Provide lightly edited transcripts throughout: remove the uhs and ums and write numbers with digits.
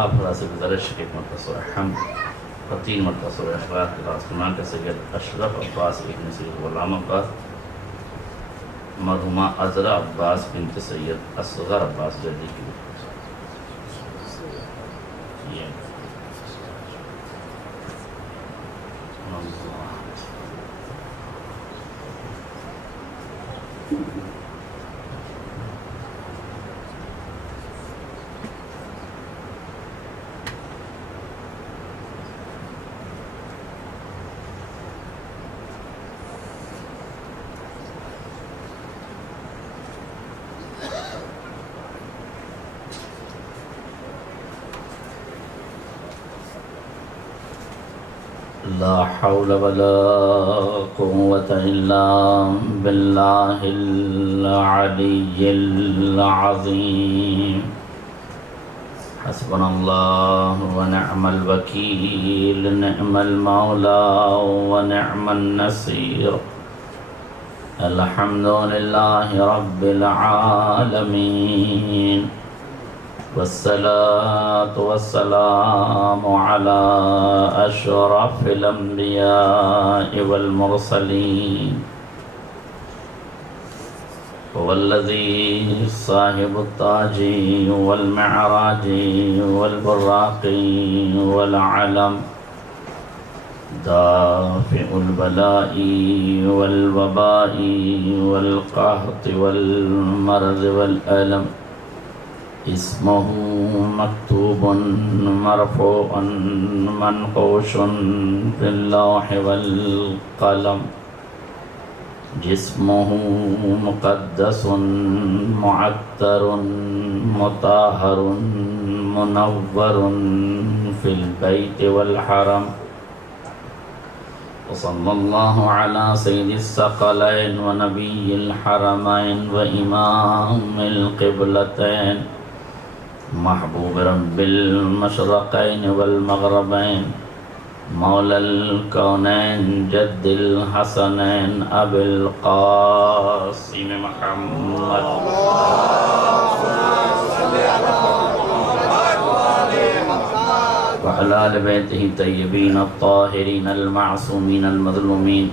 آپ حضرات سے گزارش کہ ایک مرتبہ سورہ حمد اور 3 مرتبہ سورہ اخلاق کے بعد فرمان کے سید اشرف عباس ابن سید غلام عباس مرحومہ عذرا عباس بنت سید اصغر عباس جدی کی لا حول ولا قوة إلا بالله العلي العظيم حسبنا الله ونعم الوكيل نعم المولى ونعم النصير الحمد لله رب العالمين والصلاة والسلام على أشرف الأنبياء والمرسلين والذي صاحب التاج والمعراج والبراق والعلم دافع البلاء والوباء والقحط والمرض والألم اسمه مكتوب مرفوع منقوش في اللوح والقلم جسمه مقدس معطر مطهر منور في البيت والحرم وصلى الله على سيد الثقلين ونبي الحرمين وإمام القبلتين محبوب رب المشرقين والمغربين مولى الكونين جد الحسنين أبي القاسم محمد وعلى آل بيته الطيبين الطاهرين المعصومين المظلومين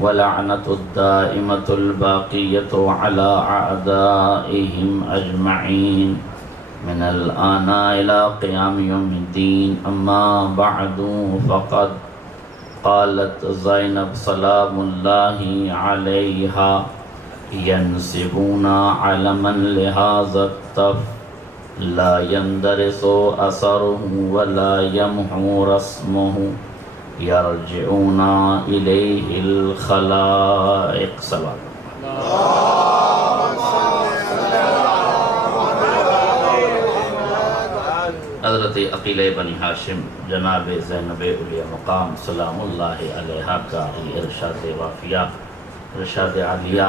ولعنة الدائمة الباقية على أعدائهم أجمعين من الآن إلى قيام يوم الدين أما بعد فقد قالت زينب سلام الله عليها ينسبون علما لهذا الطف لا يندرس أثره ولا يمحو رسمه يرجعون إليه الخلائق صلوات حضرت عقیلہ بنی ہاشم جناب زینب اولیاء مقام سلام اللہ علیہ کا ارشاد وافیہ ارشاد عالیہ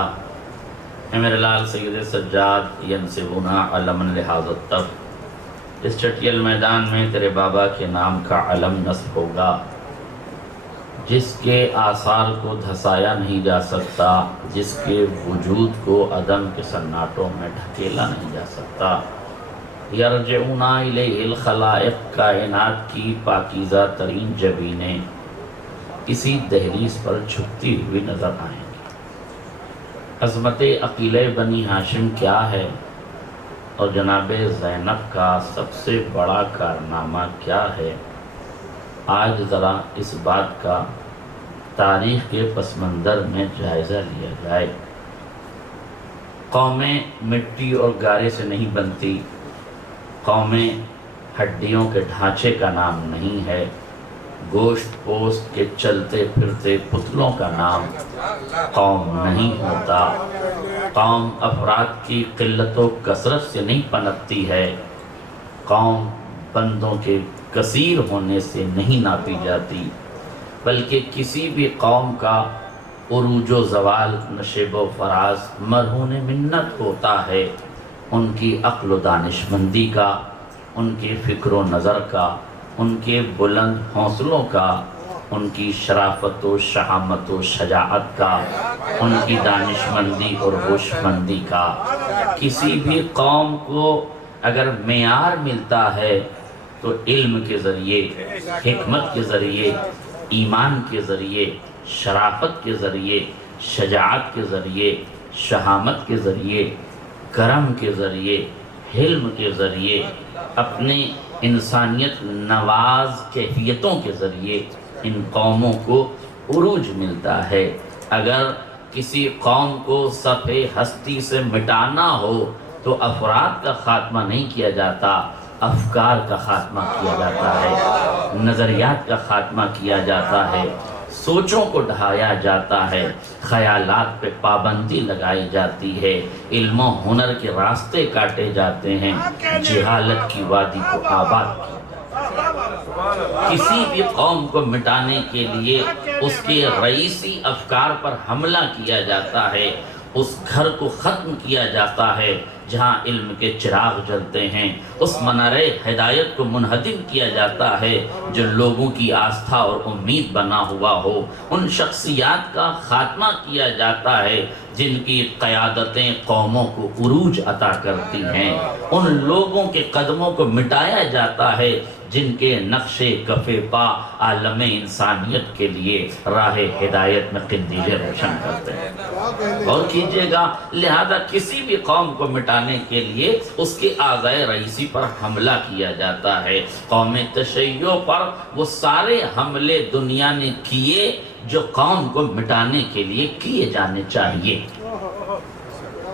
امیر لال سید سجاد ینسبونا علمن لحاظ الطب اس چٹیل میدان میں تیرے بابا کے نام کا علم نصب ہوگا جس کے آثار کو دھسایا نہیں جا سکتا جس کے وجود کو عدم کے سناٹوں میں ڈھکیلا نہیں جا سکتا یرجعون الیہ الخلائق کائنات کی پاکیزہ ترین جبینیں اسی دہلیز پر جھکتی ہوئی نظر آئیں گی عظمت عقیلہ بنی ہاشم کیا ہے اور جناب زینب کا سب سے بڑا کارنامہ کیا ہے آج ذرا اس بات کا تاریخ کے پس منظر میں جائزہ لیا جائے قومیں مٹی اور گارے سے نہیں بنتی قومیں ہڈیوں کے ڈھانچے کا نام نہیں ہے گوشت پوست کے چلتے پھرتے پتلوں کا نام قوم نہیں ہوتا قوم افراد کی قلت و کثرت سے نہیں پنپتی ہے قوم بندوں کے کثیر ہونے سے نہیں ناپی جاتی بلکہ کسی بھی قوم کا عروج و زوال نشیب و فراز مرہون منت ہوتا ہے ان کی عقل و دانش مندی کا ان کے فکر و نظر کا ان کے بلند حوصلوں کا ان کی شرافت و شہامت و شجاعت کا ان کی دانش مندی اور ہوش مندی کا کسی بھی قوم کو اگر معیار ملتا ہے تو علم کے ذریعے، حکمت کے ذریعے، ایمان کے ذریعے، شرافت کے ذریعے، شجاعت کے ذریعے، شہامت کے ذریعے، کرم کے ذریعے، حلم کے ذریعے، اپنے انسانیت نواز کیفیتوں کے ذریعے ان قوموں کو عروج ملتا ہے۔ اگر کسی قوم کو صفحے ہستی سے مٹانا ہو تو افراد کا خاتمہ نہیں کیا جاتا، افکار کا خاتمہ کیا جاتا ہے، نظریات کا خاتمہ کیا جاتا ہے، سوچوں کو ڈھایا جاتا ہے، خیالات پہ پابندی لگائی جاتی ہے، علم و ہنر کے راستے کاٹے جاتے ہیں، جہالت کی وادی کو آباد کیا۔ کسی بھی قوم کو مٹانے کے لیے اس کے رئیسی افکار پر حملہ کیا جاتا ہے، اس گھر کو ختم کیا جاتا ہے جہاں علم کے چراغ جلتے ہیں، اس منارِ ہدایت کو منہدم کیا جاتا ہے جو لوگوں کی آستھا اور امید بنا ہوا ہو، ان شخصیات کا خاتمہ کیا جاتا ہے جن کی قیادتیں قوموں کو عروج عطا کرتی ہیں، ان لوگوں کے قدموں کو مٹایا جاتا ہے جن کے نقش کف پا عالم انسانیت کے لیے راہ ہدایت میں قندیلیں روشن کرتے ہیں۔ اور کیجئے گا، لہذا کسی بھی قوم کو مٹانے کے لیے اس کے اعضائے رئیسی پر حملہ کیا جاتا ہے۔ قوم تشیع پر وہ سارے حملے دنیا نے کیے جو قوم کو مٹانے کے لیے کیے جانے چاہیے۔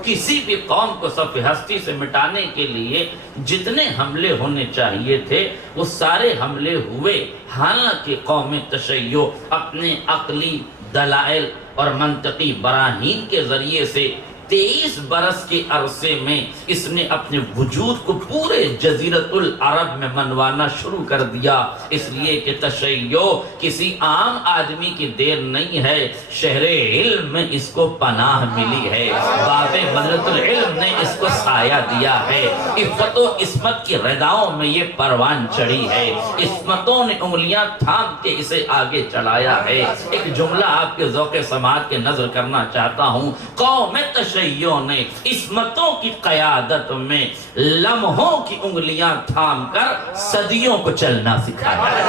کسی بھی قوم کو صف ہستی سے مٹانے کے لیے جتنے حملے ہونے چاہیے تھے وہ سارے حملے ہوئے، حالانکہ قوم تشیع اپنے عقلی دلائل اور منطقی براہین کے ذریعے سے 23 برس کے عرصے میں اس نے اپنے وجود کو پورے جزیرت العرب میں منوانا شروع کر دیا، اس لیے کہ تشیع کسی عام آدمی کی دیر نہیں ہے، شہر علم میں اس کو پناہ ملی ہے، باب مدرسۃ العلم نے اس کو سایہ دیا ہے، عفت و عصمت کی رداؤں میں یہ پروان چڑھی ہے، عصمتوں نے انگلیاں تھام کے اسے آگے چلایا ہے۔ ایک جملہ آپ کے ذوق سماعت کے نظر کرنا چاہتا ہوں، قوم تشیع نے عصمتوں کی قیادت میں لمحوں کی انگلیاں تھام کر صدیوں کو چلنا سکھایا ہے۔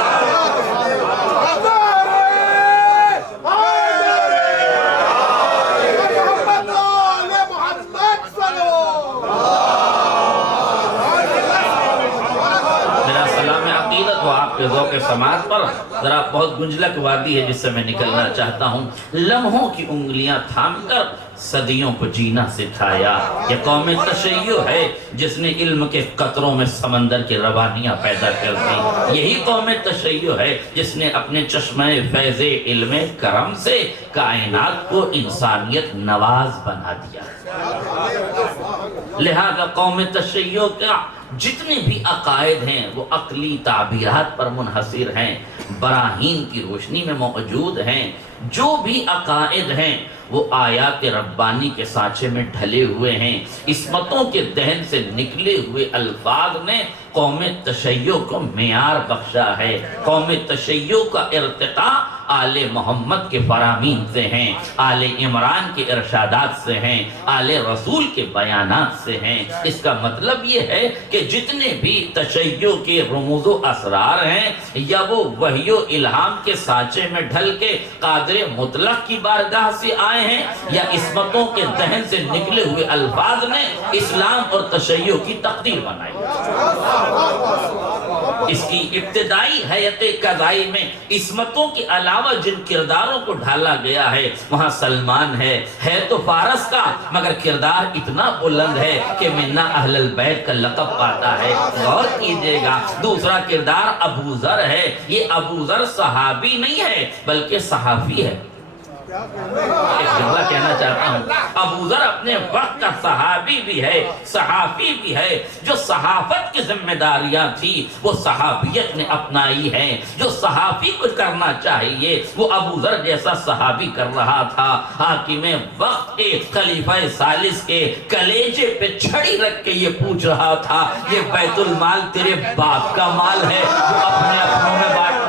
میرا سلام عقیدت ہو آپ کے ذوق سماعت پر، ذرا بہت گنجلک وادی ہے جس سے میں نکلنا چاہتا ہوں، لمحوں کی انگلیاں تھام کر صدیوں کو جینا سکھایا۔ یہ قوم تشیع ہے جس نے علم کے قطروں میں سمندر کی روانیاں پیدا کر دی، یہی قوم تشیع ہے جس نے اپنے چشمہ فیض علم کرم سے کائنات کو انسانیت نواز بنا دیا۔ لہذا قوم تشیع کا جتنے بھی عقائد ہیں وہ عقلی تعبیرات پر منحصر ہیں، براہین کی روشنی میں موجود ہیں، جو بھی عقائد ہیں وہ آیات ربانی کے سانچے میں ڈھلے ہوئے ہیں، عصمتوں کے دہن سے نکلے ہوئے الفاظ نے قوم تشیع کو معیار بخشا ہے۔ قوم تشیع کا ارتقاء آل محمد کے فرامین سے ہیں، آل عمران کے ارشادات سے ہیں، آل رسول کے بیانات سے ہیں۔ اس کا مطلب یہ ہے کہ جتنے بھی تشیع کے رموز و اسرار ہیں یا وہ وحی و الہام کے سانچے میں ڈھل کے قادر مطلق کی بارگاہ سے آئے ہیں یا عصمتوں کے دہن سے نکلے ہوئے الفاظ نے اسلام اور تشیع کی تقدیر بنائی۔ اس کی ابتدائی حیات قضائی میں عصمتوں کے علاوہ جن کرداروں کو ڈھالا گیا ہے وہاں سلمان ہے تو فارس کا مگر کردار اتنا بلند ہے کہ منا اہل البیت کا لقب پاتا ہے۔ غور کیجئے گا، دوسرا کردار ابو ذر ہے، یہ ابو ذر صحابی نہیں ہے بلکہ صحافی ہے۔ ایک جملہ کہنا چاہتا ہوں، ابو ذر اپنے وقت کا صحابی بھی ہے، صحافی بھی ہے، جو صحافت کی ذمہ داریاں تھی وہ صحابیت نے اپنائی ہیں، جو صحافی کو کرنا چاہیے وہ ابو ذر جیسا صحابی کر رہا تھا۔ حاکم وقت کے خلیفہ ثالث کے کلیجے پہ چھڑی رکھ کے یہ پوچھ رہا تھا، یہ بیت المال تیرے باپ کا مال ہے، وہ اپنے اپنوں میں بانٹ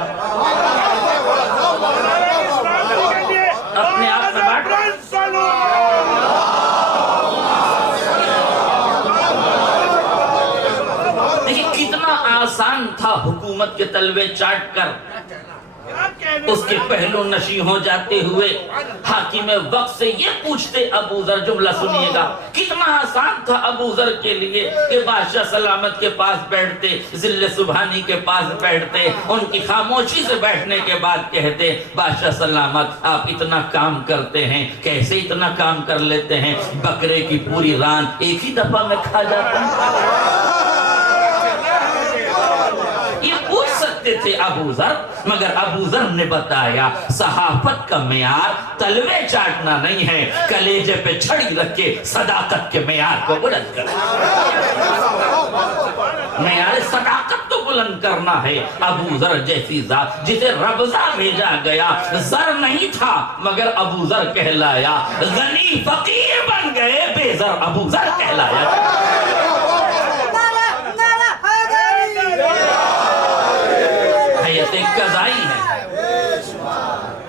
اپنے آپ میں بانٹ۔ دیکھیں کتنا آسان تھا حکومت کے تلوے چاٹ کر اس کے پہلو نشیں ہو جاتے ہوئے حاکم وقت سے یہ پوچھتے ابو ذر، جملہ سنیے گا، کتنا آسان تھا ابو ذر کے لیے کہ بادشاہ سلامت کے پاس بیٹھتے، ذل سبحانی کے پاس بیٹھتے، ان کی خاموشی سے بیٹھنے کے بعد کہتے بادشاہ سلامت آپ اتنا کام کرتے ہیں، کیسے اتنا کام کر لیتے ہیں؟ بکرے کی پوری ران ایک ہی دفعہ میں کھا جاتا ہوں۔ یہ پوچھ سکتے تھے ابو ذر، مگر ابو ذر نے بتایا صحافت کا معیار تلوے چاٹنا نہیں ہے، کلیجے پہ چھڑی رکھ کے صداقت کے معیار کو بلند کرنا، معیار صداقت کو بلند کرنا ہے۔ ابو ذر جیسی ذات جسے ربضہ بھیجا گیا، ذر نہیں تھا مگر ابو ذر کہلایا، غنی فقیر بن گئے، بے ذر ابو ذر کہلایا۔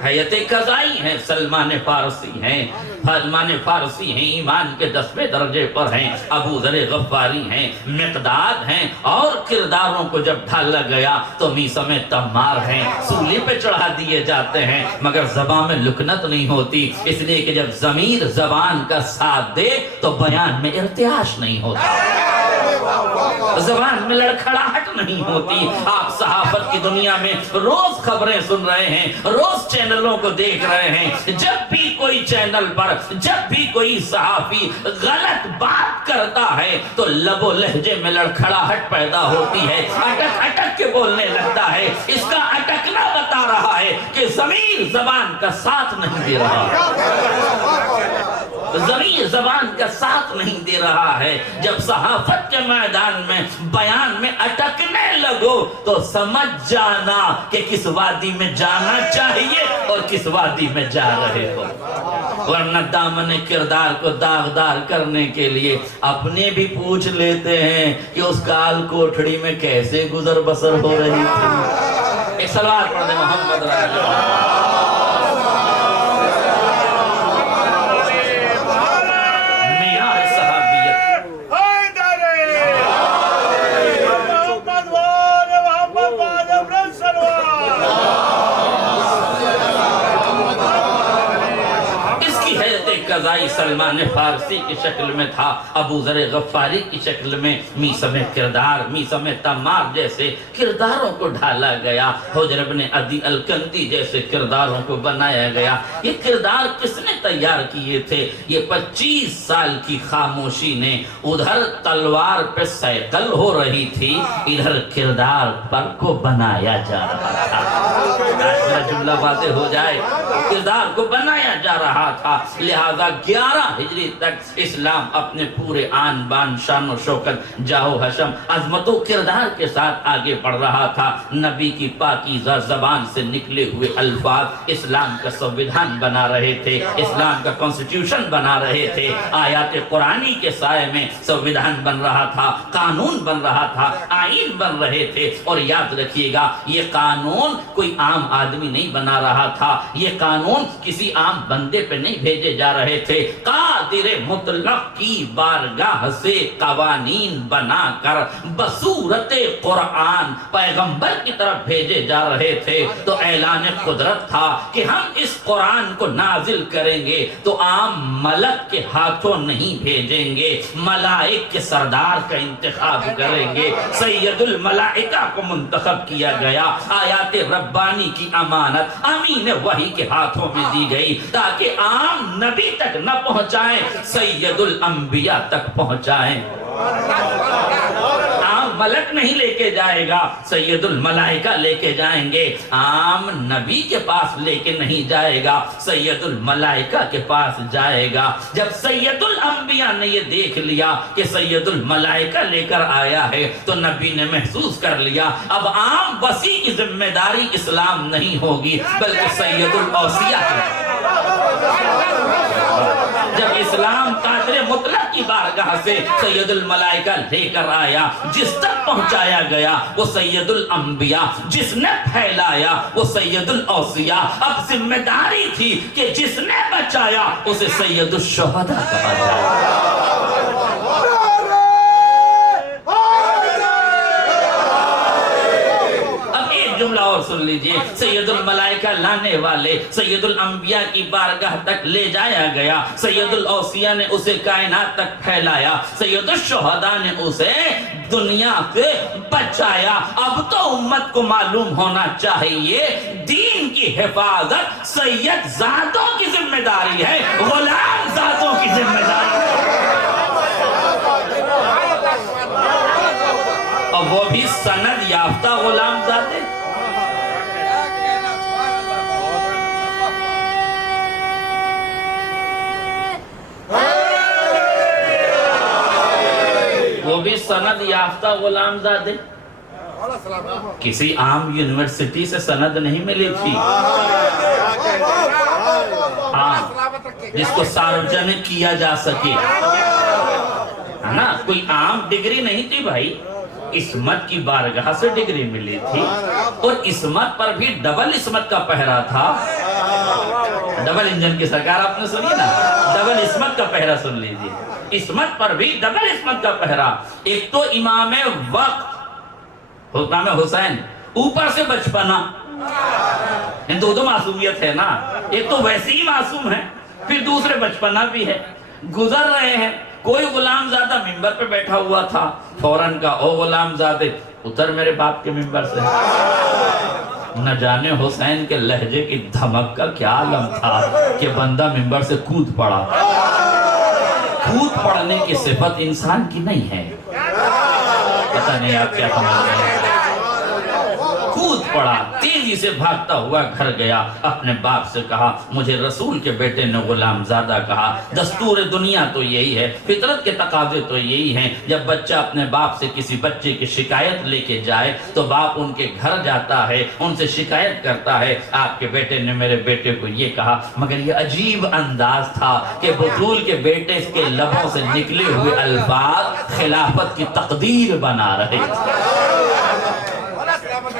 حیت قضائی ہیں، سلمان فارسی ہیں، سلمان فارسی ہیں، ایمان کے 10ویں درجے پر ہیں، ابو ذر غفاری ہیں، مقداد ہیں، اور کرداروں کو جب ڈھالا گیا تو میثم تمار ہیں، سولی پہ چڑھا دیے جاتے ہیں، مگر زبان میں لکنت نہیں ہوتی، اس لیے کہ جب ضمیر زبان کا ساتھ دے تو بیان میں ارتعاش نہیں ہوتا، زبان میں لڑکھڑاہٹ نہیں ہوتی۔ آپ صحافت کی دنیا میں روز خبریں سن رہے ہیں، روز چینلوں کو دیکھ رہے ہیں، جب بھی کوئی چینل پر جب بھی کوئی صحافی غلط بات کرتا ہے تو لب و لہجے میں لڑکھڑاہٹ پیدا ہوتی ہے، اٹک اٹک کے بولنے لگتا ہے۔ اس کا اٹکنا بتا رہا ہے کہ ضمیر زبان کا ساتھ نہیں دے رہا، ضمیر زبان کا ساتھ نہیں دے رہا ہے۔ جب صحافت کے میدان میں بیان میں اٹکنے لگو تو سمجھ جانا کہ کس وادی میں جانا چاہیے اور کس وادی میں جا رہے ہو، ورنہ دامن کردار کو داغدار کرنے کے لیے اپنے بھی پوچھ لیتے ہیں کہ اس کال کوٹھڑی میں کیسے گزر بسر ہو رہی تھی۔ ایک صلوات پڑھ دیں محمد رسول اللہ۔ سلمان فارسی کی شکل میں تھا، ابو ذر غفاری کی شکل میں میثم کردار، میثم تمار جیسے کرداروں کو ڈھالا گیا، حجر بن عدی الکندی جیسے کرداروں کو بنایا گیا۔ یہ کردار کس نے تیار کیے تھے؟ یہ 25 سال کی خاموشی نے، ادھر تلوار پہ سیکل ہو رہی تھی، ادھر کردار پر کو بنایا جا رہا تھا۔ جملہ واضح ہو جائے، کردار کو بنایا جا رہا تھا، لہذا 11 ہجری تک اسلام اپنے پورے آن بان شان و شوکت جاہ و حشم عظمت و کردار کے ساتھ آگے بڑھ رہا تھا۔ نبی کی پاکیزہ زبان سے نکلے ہوئے الفاظ اسلام کا سنویدھان بنا رہے تھے، اسلام کا کانسٹیٹیوشن بنا رہے تھے، آیات قرآنی کے سائے میں سنویدھان بن رہا تھا، قانون بن رہا تھا، آئین بن رہے تھے۔ اور یاد رکھیے گا یہ قانون کوئی عام آدمی نہیں بنا رہا تھا، یہ قانون کسی عام بندے پہ نہیں بھیجے جا رہے تھے، قادر مطلق کی بارگاہ سے قوانین بنا کر بصورت قرآن پیغمبر کی طرف بھیجے جا رہے تھے۔ تو اعلان قدرت تھا کہ ہم اس قرآن کو نازل کریں گے تو عام ملک کے ہاتھوں نہیں بھیجیں گے، ملائک کے سردار کا انتخاب کریں گے، سید الملائکہ کو منتخب کیا گیا، آیات ربانی کی امانت امین وحی کے ہاتھوں میں دی گئی تاکہ عام نبی تک نہ پہنچائیں، سید الانبیاء تک پہنچائیں۔ عام ملک نہیں لے کے جائے گا، سید الملائکہ لے کے جائیں گے، عام نبی کے پاس لے کے نہیں جائے گا، سید الملائکہ کے پاس جائے گا۔ جب سید الانبیاء نے یہ دیکھ لیا کہ سید الملائکہ لے کر آیا ہے تو نبی نے محسوس کر لیا اب عام وسیع کی ذمہ داری اسلام نہیں ہوگی بلکہ سید الاوصیاء ہے۔ جب اسلام قادر مطلق کی بارگاہ سے سید الملائکہ لے کر آیا، جس تک پہنچایا گیا وہ سید الانبیاء، جس نے پھیلایا وہ سید الاوصیاء۔ اب ذمہ داری تھی کہ جس نے بچایا اسے سید الشہداء کہا جائے۔ سن لیجئے، سید الملائکہ لانے والے سید الانبیاء کی بارگاہ تک لے جایا گیا، سید الاوصیاء نے اسے کائنات تک پھیلایا، سید الشہداء نے اسے دنیا سے بچایا۔ اب تو امت کو معلوم ہونا چاہیے دین کی حفاظت سید ذاتوں کی ذمہ داری ہے، غلام ذاتوں کی ذمہ داری ہے، اور وہ بھی سند یافتہ غلام ذاتے۔ وہ بھی سند یافتہ غلام زادے، کسی عام یونیورسٹی سے سند نہیں ملی تھی، جس کو سارجنک کیا جا سکے، ہے نا، کوئی عام ڈگری نہیں تھی بھائی، عصمت کی بارگاہ سے ڈگری ملی تھی، اور عصمت پر بھی ڈبل عصمت کا پہرا تھا۔ ڈبل انجن کی سرکار آپ نے سنی نا، ڈبل عصمت کا پہرا سن لیجئے، عصمت پر بھی ڈبل عصمت کا پہرا۔ ایک تو امام وقت امام حسین، اوپر سے بچپنا، دو معصومیت ہے نا، ایک تو ویسے ہی معصوم ہے، پھر دوسرے بچپنا بھی ہے، گزر رہے ہیں، کوئی غلام زادہ ممبر پہ بیٹھا ہوا تھا، فوراً کا او غلام زادے اتر میرے باپ کے ممبر سے۔ نہ جانے حسین کے لہجے کی دھمک کا کیا عالم تھا کہ بندہ ممبر سے کود پڑا۔ کود پڑنے کی صفت انسان کی نہیں ہے، پتہ نہیں آپ کیا سمجھ رہے ہیں۔ کود پڑا، تیزی سے بھاگتا ہوا گھر گیا، اپنے باپ سے کہا مجھے رسول کے بیٹے نے غلام زادہ کہا۔ دستور دنیا تو یہی ہے، فطرت کے تقاضے تو یہی ہیں، جب بچہ اپنے باپ سے کسی بچے کی شکایت لے کے جائے تو باپ ان کے گھر جاتا ہے، ان سے شکایت کرتا ہے آپ کے بیٹے نے میرے بیٹے کو یہ کہا۔ مگر یہ عجیب انداز تھا کہ بطول کے بیٹے کے لبوں سے نکلے ہوئے الفاظ خلافت کی تقدیر بنا رہے تھے۔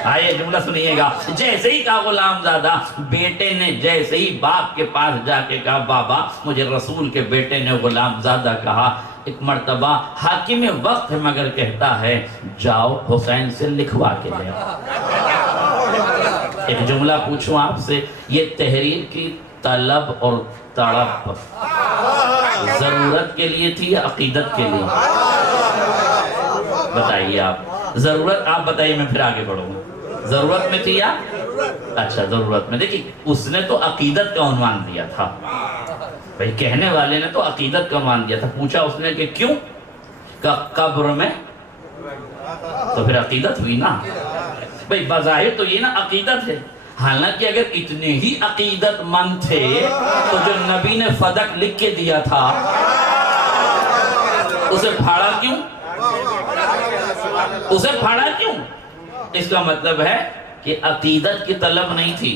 آئے جملہ سنیے گا، جیسے ہی کہا غلام زادہ، بیٹے نے جیسے ہی باپ کے پاس جا کے کہا بابا مجھے رسول کے بیٹے نے غلام زادہ کہا، ایک مرتبہ حاکم وقت ہے مگر کہتا ہے جاؤ حسین سے لکھوا کے لے۔ ایک جملہ پوچھوں آپ سے، یہ تحریر کی طلب اور تڑپ ضرورت کے لیے تھی یا عقیدت کے لیے؟ بتائیے آپ، ضرورت آپ بتائیے، میں پھر آگے بڑھوں گا۔ ضرورت میں تھی یا؟ اچھا ضرورت میں۔ دیکھیں اس نے تو عقیدت کا عنوان دیا تھا بھئی، کہنے والے نے تو عقیدت کا عنوان دیا تھا۔ پوچھا اس نے کہ کیوں؟ کہ قبر میں، تو پھر عقیدت ہوئی نا بھئی، بظاہر تو یہ نا عقیدت ہے، حالانکہ اگر اتنے ہی عقیدت مند تھے تو جو نبی نے فدق لکھ کے دیا تھا اسے پھاڑا کیوں؟ اسے پھاڑا کیوں؟ اس کا مطلب ہے کہ عقیدت کی طلب نہیں تھی۔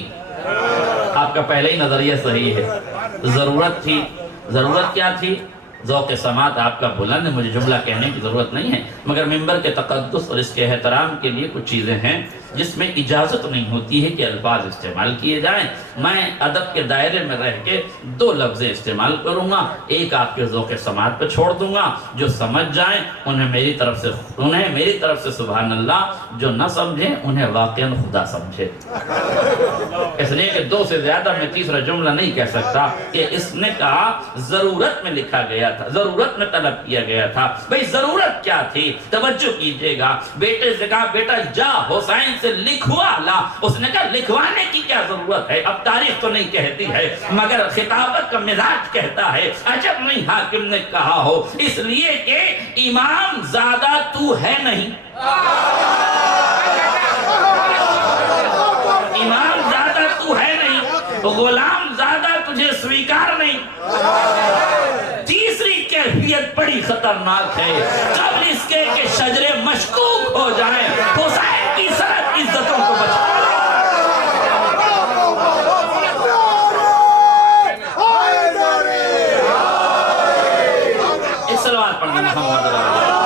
آپ کا پہلے ہی نظریہ صحیح ہے، ضرورت تھی۔ ضرورت کیا تھی؟ ذوق سماعت آپ کا بلند ہے، مجھے جملہ کہنے کی ضرورت نہیں ہے، مگر ممبر کے تقدس اور اس کے احترام کے لیے کچھ چیزیں ہیں جس میں اجازت نہیں ہوتی ہے کہ الفاظ استعمال کیے جائیں۔ میں ادب کے دائرے میں رہ کے دو لفظ استعمال کروں گا، ایک آپ کے ذوق سماعت پہ چھوڑ دوں گا، جو سمجھ جائیں انہیں میری طرف سے سبحان اللہ، جو نہ سمجھیں انہیں واقعاً خدا سمجھے۔ اس لیے کہ دو سے زیادہ میں تیسرا جملہ نہیں کہہ سکتا کہ اس نے کہا ضرورت میں لکھا گیا تھا، ضرورت میں طلب کیا گیا تھا۔ بھئی ضرورت کیا تھی؟ توجہ کیجئے گا، بیٹے سے کہا بیٹا جا حسین سے لکھوا لا۔ اس نے کہا لکھوانے کی کیا ضرورت ہے، اب تاریخ تو نہیں کہتی ہے مگر خطابت کا مزاج کہتا ہے، عجب نہیں حاکم نے کہا ہو، اس لیے کہ امام زادہ تو ہے نہیں، امام زادہ تو ہے نہیں، غلام زادہ تجھے سویکار نہیں۔ تیسری کیفیت بڑی خطرناک ہے، قبل اس کے کہ شجرے مشکوک ہو جائیں، حسین کی سرت عزتوں کو بچا۔ ایک صلوات پڑھنے محمد رسول اللہ۔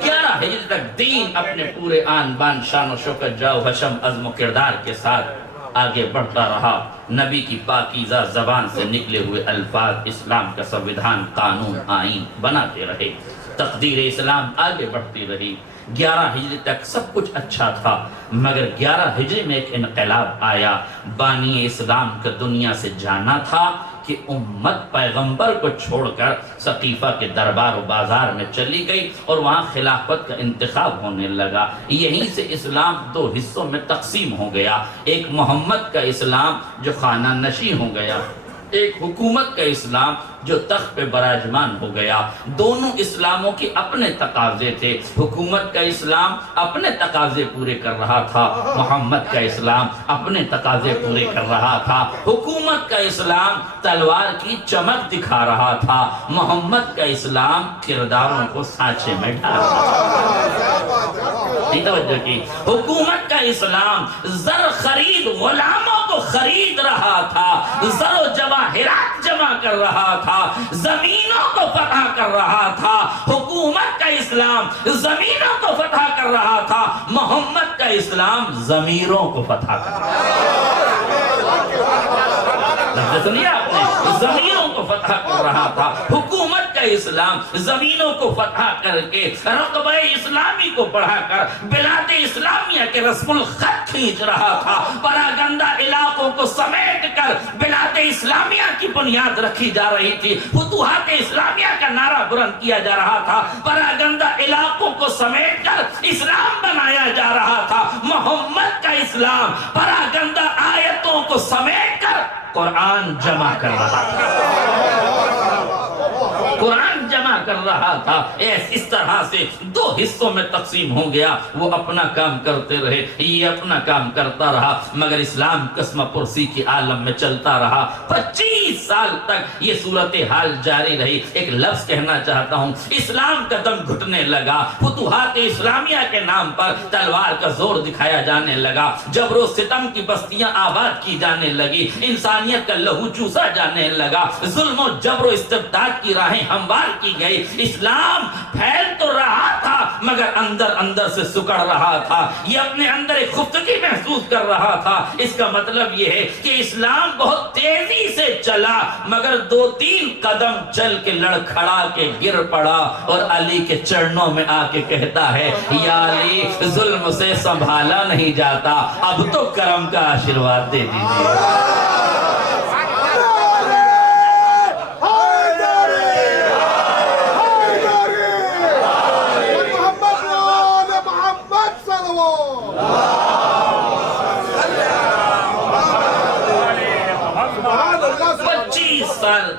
11 ہجری تک دین اپنے پورے آن بان شان و شوکت جاؤ حشم عزم و کردار کے ساتھ آگے بڑھتا رہا۔ نبی کی پاکیزہ زبان سے نکلے ہوئے الفاظ اسلام کا سنویدھان، قانون، آئین بناتے رہے۔ تقدیر اسلام آگے بڑھتی رہی۔ 11 ہجری تک سب کچھ اچھا تھا، مگر 11 ہجری میں ایک انقلاب آیا۔ بانی اسلام کا دنیا سے جانا تھا کہ امت پیغمبر کو چھوڑ کر سقیفہ کے دربار و بازار میں چلی گئی اور وہاں خلافت کا انتخاب ہونے لگا۔ یہیں سے اسلام 2 حصوں میں تقسیم ہو گیا، ایک محمد کا اسلام جو خانہ نشین ہو گیا، ایک حکومت کا اسلام جو تخت پہ براجمان ہو گیا۔ دونوں اسلاموں کے اپنے تقاضے تھے۔ حکومت کا اسلام اپنے تقاضے پورے کر رہا تھا، محمد کا اسلام اپنے تقاضے پورے کر رہا تھا۔ حکومت کا اسلام تلوار کی چمک دکھا رہا تھا، محمد کا اسلام کرداروں کو سانچے میں ڈال رہا تھا۔ توجہ کی، حکومت کا اسلام زر خرید غلاموں کو خرید رہا تھا، زر و جواہرات جمع کر رہا تھا، زمینوں کو فتح کر رہا تھا۔ حکومت کا اسلام زمینوں کو فتح کر رہا تھا، محمد کا اسلام ضمیروں کو فتح کر رہا تھا۔ سنیے آپ نے، زمینوں کو فتح کر رہا تھا۔ حکومت کا اسلام زمینوں کو فتح کر کے رقبہ اسلامی کو بڑھا کر بلاد اسلامیہ کے رسم الخط کھینچ رہا تھا، پراگندہ علاقوں کو سمیٹ کر بلاد اسلامیہ کی بنیاد رکھی جا رہی تھی، فتوحات اسلامیہ کا نعرہ بلند کیا جا رہا تھا، پراگندہ علاقوں کو سمیٹ کر اسلام بنایا جا رہا تھا۔ محمد کا اسلام پراگندہ آیتوں کو سمیٹ کر قرآن جمع کر رہا تھا، قرآن جمع کر رہا تھا۔ اس طرح سے 2 حصوں میں تقسیم ہو گیا۔ وہ اپنا کام کرتے رہے، یہ اپنا کام کرتا رہا، مگر اسلام قسم پرسی کی عالم میں چلتا رہا۔ 25 سال تک یہ صورتحال جاری رہی۔ ایک لفظ کہنا چاہتا ہوں، اسلام کا دم گھٹنے لگا، فتوحات اسلامیہ کے نام پر تلوار کا زور دکھایا جانے لگا، جبر و ستم کی بستیاں آباد کی جانے لگی، انسانیت کا لہو چوسا جانے لگا، ظلم و جبر و استبداد کی راہیں ہموار کی گئی۔ اسلام پھیل تو رہا تھا مگر اندر اندر سے سکڑ رہا تھا، یہ اپنے اندر ایک خفتگی محسوس کر رہا تھا۔ اس کا مطلب یہ ہے کہ اسلام بہت تیزی سے چلا، مگر 2-3 قدم چل کے لڑکھڑا کے گر پڑا اور علی کے چرنوں میں آ کے کہتا ہے، یا علی ظلم سے سنبھالا نہیں جاتا، اب تو کرم کا آشیرواد دے دیجیے۔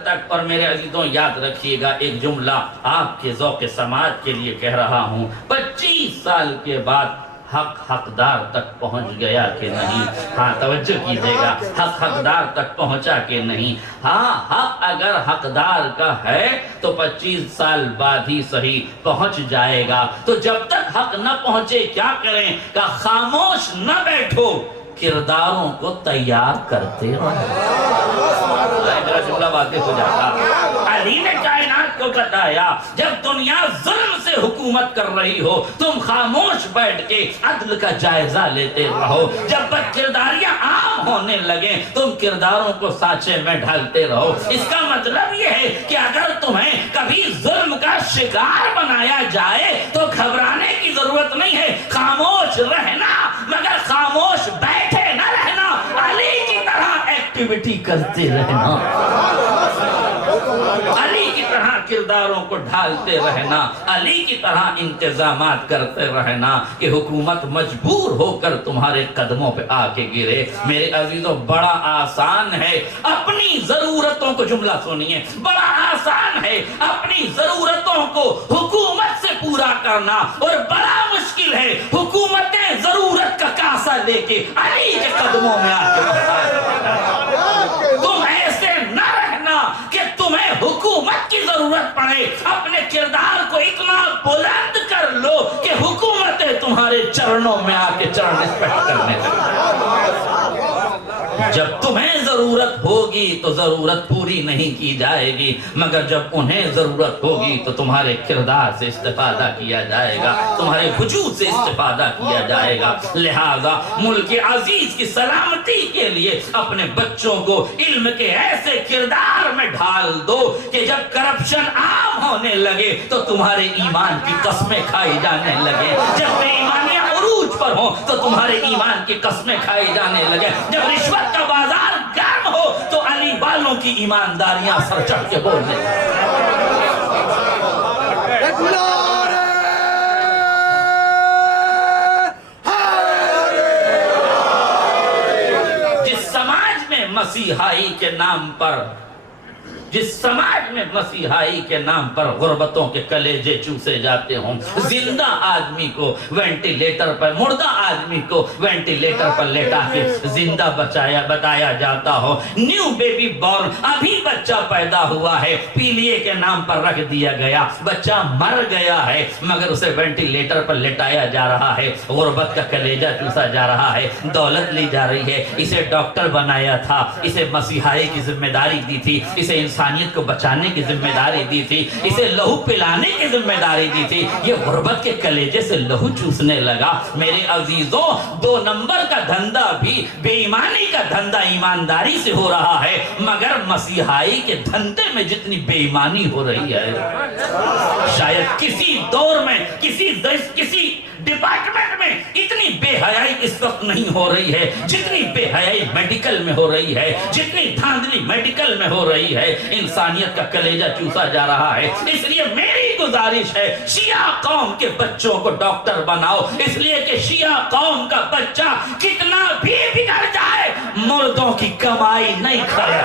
تک، اور میرے عزیزوں یاد رکھیے گا ایک جملہ آپ کے ذوق سماعت کے لیے کہہ رہا ہوں، 25 سال کے بعد حق حقدار تک پہنچ گیا کہ نہیں؟ ہاں توجہ کیجئے گا، حق حقدار تک پہنچا کہ نہیں؟ ہاں، حق اگر حقدار کا ہے تو 25 سال بعد ہی صحیح پہنچ جائے گا۔ تو جب تک حق نہ پہنچے کیا کریں؟ کہ خاموش نہ بیٹھو، کرداروں کو تیار کرتے جملہ واضح ہو جاتا۔ علی نے کائنات کو بتایا، جب دنیا ظلم سے حکومت کر رہی ہو تم خاموش بیٹھ کے عدل کا جائزہ لیتے رہو، جب بد کرداریاں عام ہونے لگیں تم کرداروں کو سانچے میں ڈھالتے رہو۔ اس کا مطلب یہ ہے کہ اگر تمہیں کبھی ظلم کا شکار بنایا جائے تو گھبرانے کی ضرورت نہیں ہے، خاموش رہنا، مگر خاموش بیٹھے نہ رہنا، علی کی طرح ایکٹیویٹی کرتے رہنا، علی کی طرح کرداروں کو ڈھالتے رہنا، علی کی طرح انتظامات کرتے رہنا کہ حکومت مجبور ہو کر تمہارے قدموں پہ آ کے گرے۔ میرے عزیزوں بڑا آسان ہے اپنی ضرورتوں کو، جملہ سنیے، بڑا آسان ہے اپنی ضرورتوں کو حکومت سے پورا کرنا، اور بڑا مشکل ہے حکومتیں ضرورت کا کاسہ لے کے علی کے قدموں میں آ کے تم ایسے نہ رہنا کہ تمہیں حکومت کی ضرورت پڑے، اپنے کردار کو اتنا بلند کر لو کہ حکومتیں تمہارے چرنوں میں آ کے چرن اسپیکٹ کرنے لگے۔ جب تمہیں ضرورت ہوگی تو ضرورت پوری نہیں کی جائے گی، مگر جب انہیں ضرورت ہوگی تو تمہارے کردار سے استفادہ کیا جائے گا، تمہارے وجود سے استفادہ کیا جائے گا۔ لہذا ملک عزیز کی سلامتی کے لیے اپنے بچوں کو علم کے ایسے کردار میں ڈھال دو کہ جب کرپشن عام ہونے لگے تو تمہارے ایمان کی قسمیں کھائی جانے لگے، جب بے ایمانیاں عروج پر ہوں تو تمہارے ایمان کی قسمیں کھائی جانے لگے، جب رشوت کا بازار گرم ہو تو علی والوں کی ایمانداریاں سر چڑھ کے بولنے لگے۔ مسیحائی کے نام پر، جس سماج میں مسیحائی کے نام پر غربتوں کے کلیجے چوسے جاتے ہوں، زندہ آدمی کو وینٹیلیٹر پر، مردہ آدمی کو وینٹیلیٹر پر لیٹا کے زندہ بتایا جاتا ہو، نیو بیبی بورن، ابھی بچہ پیدا ہوا ہے، پیلیے کے نام پر رکھ دیا گیا، بچہ مر گیا ہے مگر اسے وینٹیلیٹر پر لٹایا جا رہا ہے، غربت کا کلیجہ چوسا جا رہا ہے، دولت لی جا رہی ہے، اسے ڈاکٹر بنایا تھا، اسے مسیحائی کی ذمہ داری دی تھی، اسے انسانیت کو بچانے کی ذمہ داری دی تھی، اسے لہو پلانے کی ذمہ داری دی تھی، یہ غربت کے کلیجے سے لہو چوسنے لگا۔ میرے عزیزوں، 2 نمبر کا دھندا بھی بے ایمانی کا دھندا ایمانداری سے ہو رہا ہے، مگر مسیحائی کے دھندے میں جتنی بے ایمانی ہو رہی ہے شاید کسی دور میں کسی ڈپارٹمنٹ میں اتنی بے حیائی اس وقت نہیں ہو رہی ہے جتنی بے حیائی میڈیکل میں ہو رہی ہے، جتنی دھاندلی میڈیکل میں ہو رہی ہے، انسانیت کا کلیجہ چوسا جا رہا ہے۔ اس لیے میری گزارش ہے، شیعہ قوم کے بچوں کو ڈاکٹر بناؤ، اس لیے کہ شیعہ قوم کا بچہ کتنا بھی بگڑ جائے مردوں کی کمائی نہیں کھایا،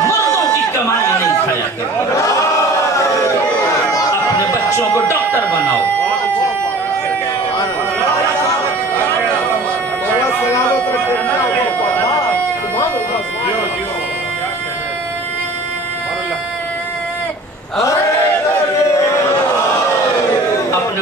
مردوں کی کمائی نہیں کھایا۔ اپنے بچوں کو ڈاکٹر بناؤ۔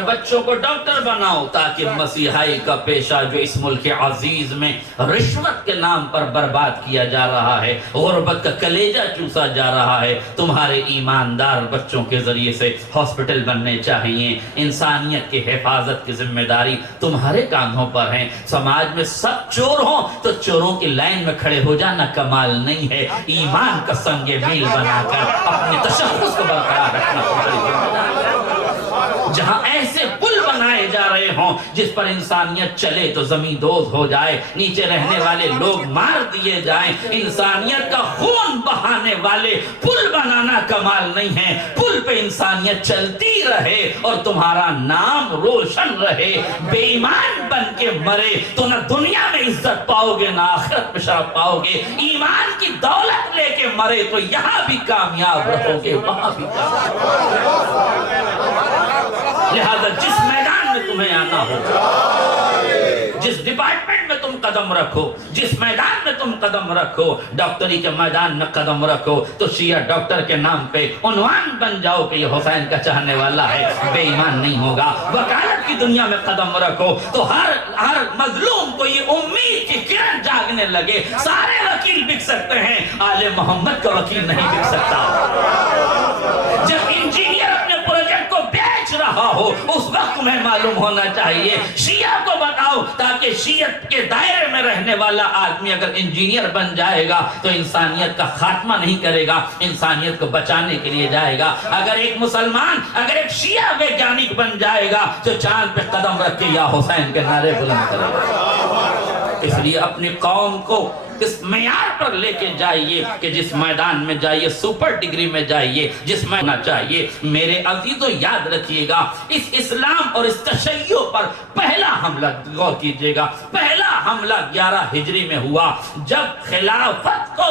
بچوں کو ڈاکٹر بناؤ تاکہ مسیحائی کا پیشہ جو اس ملک عزیز میں رشوت کے نام پر برباد کیا جا رہا ہے، غربت کا کلیجہ چوسا جا رہا ہے، تمہارے ایماندار بچوں کے ذریعے سے ہاسپٹل بننے چاہیے۔ انسانیت کی حفاظت کی ذمہ داری تمہارے کاندھوں پر ہے۔ سماج میں سب چور ہوں تو چوروں کی لائن میں کھڑے ہو جانا کمال نہیں ہے، ایمان کا سنگ میل بنا کر اپنے تشخص کو برقرار رکھنا چاہیے۔ جہاں ایسے پل بنائے جا رہے ہوں جس پر انسانیت چلے تو زمین دوز ہو جائے، نیچے رہنے والے لوگ مار دیے جائیں، انسانیت کا خون بہانے والے پل بنانا کمال نہیں ہے۔ پل پہ انسانیت چلتی رہے اور تمہارا نام روشن رہے۔ بے ایمان بن کے مرے تو نہ دنیا میں عزت پاؤ گے نہ آخرت میں شرف پاؤ گے۔ ایمان کی دولت لے کے مرے تو یہاں بھی کامیاب رہو گے وہاں بھی کامیاب۔ لہذا جس میدان میں تمہیں آنا ہو، جس ڈپارٹمنٹ میں تم قدم رکھو، جس میدان میں تم قدم رکھو، ڈاکٹری کے میدان میں قدم رکھو تو شیعہ ڈاکٹر کے نام پہ عنوان بن جاؤ کہ یہ حسین کا چاہنے والا ہے، بے ایمان نہیں ہوگا۔ وکالت کی دنیا میں قدم رکھو تو ہر مظلوم کو یہ امید کی کرن جاگنے لگے، سارے وکیل بک سکتے ہیں، آل محمد کا وکیل نہیں بک سکتا۔ جب انجینئر اپنے پروجیکٹ کو بیچ رہا ہو اس وقت تمہیں معلوم ہونا چاہیے، شیعہ کو بتاؤ تاکہ شیعت کے دائرے میں رہنے والا آدمی اگر انجینئر بن جائے گا تو انسانیت کا خاتمہ نہیں کرے گا، انسانیت کو بچانے کے لیے جائے گا۔ اگر ایک مسلمان، اگر ایک شیعہ ویگیانک بن جائے گا تو چاند پہ قدم رکھ کے یا حسین کے نعرے بلند کرے گا۔ اس لیے اپنی قوم کو اس معیار پر لے کے جائیے کہ جس میدان میں جائیے سپر ڈگری میں جائیے، جس میں ہونا چاہیے۔ میرے عزیزوں یاد رکھیے گا، اس اسلام اور اس تشیع پر پہلا حملہ غور کیجئے گا، پہلا حملہ 11 ہجری میں ہوا جب خلافت کو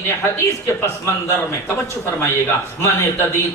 تدوین حدیث کے پس منظر میں توجہ فرمائیے گا،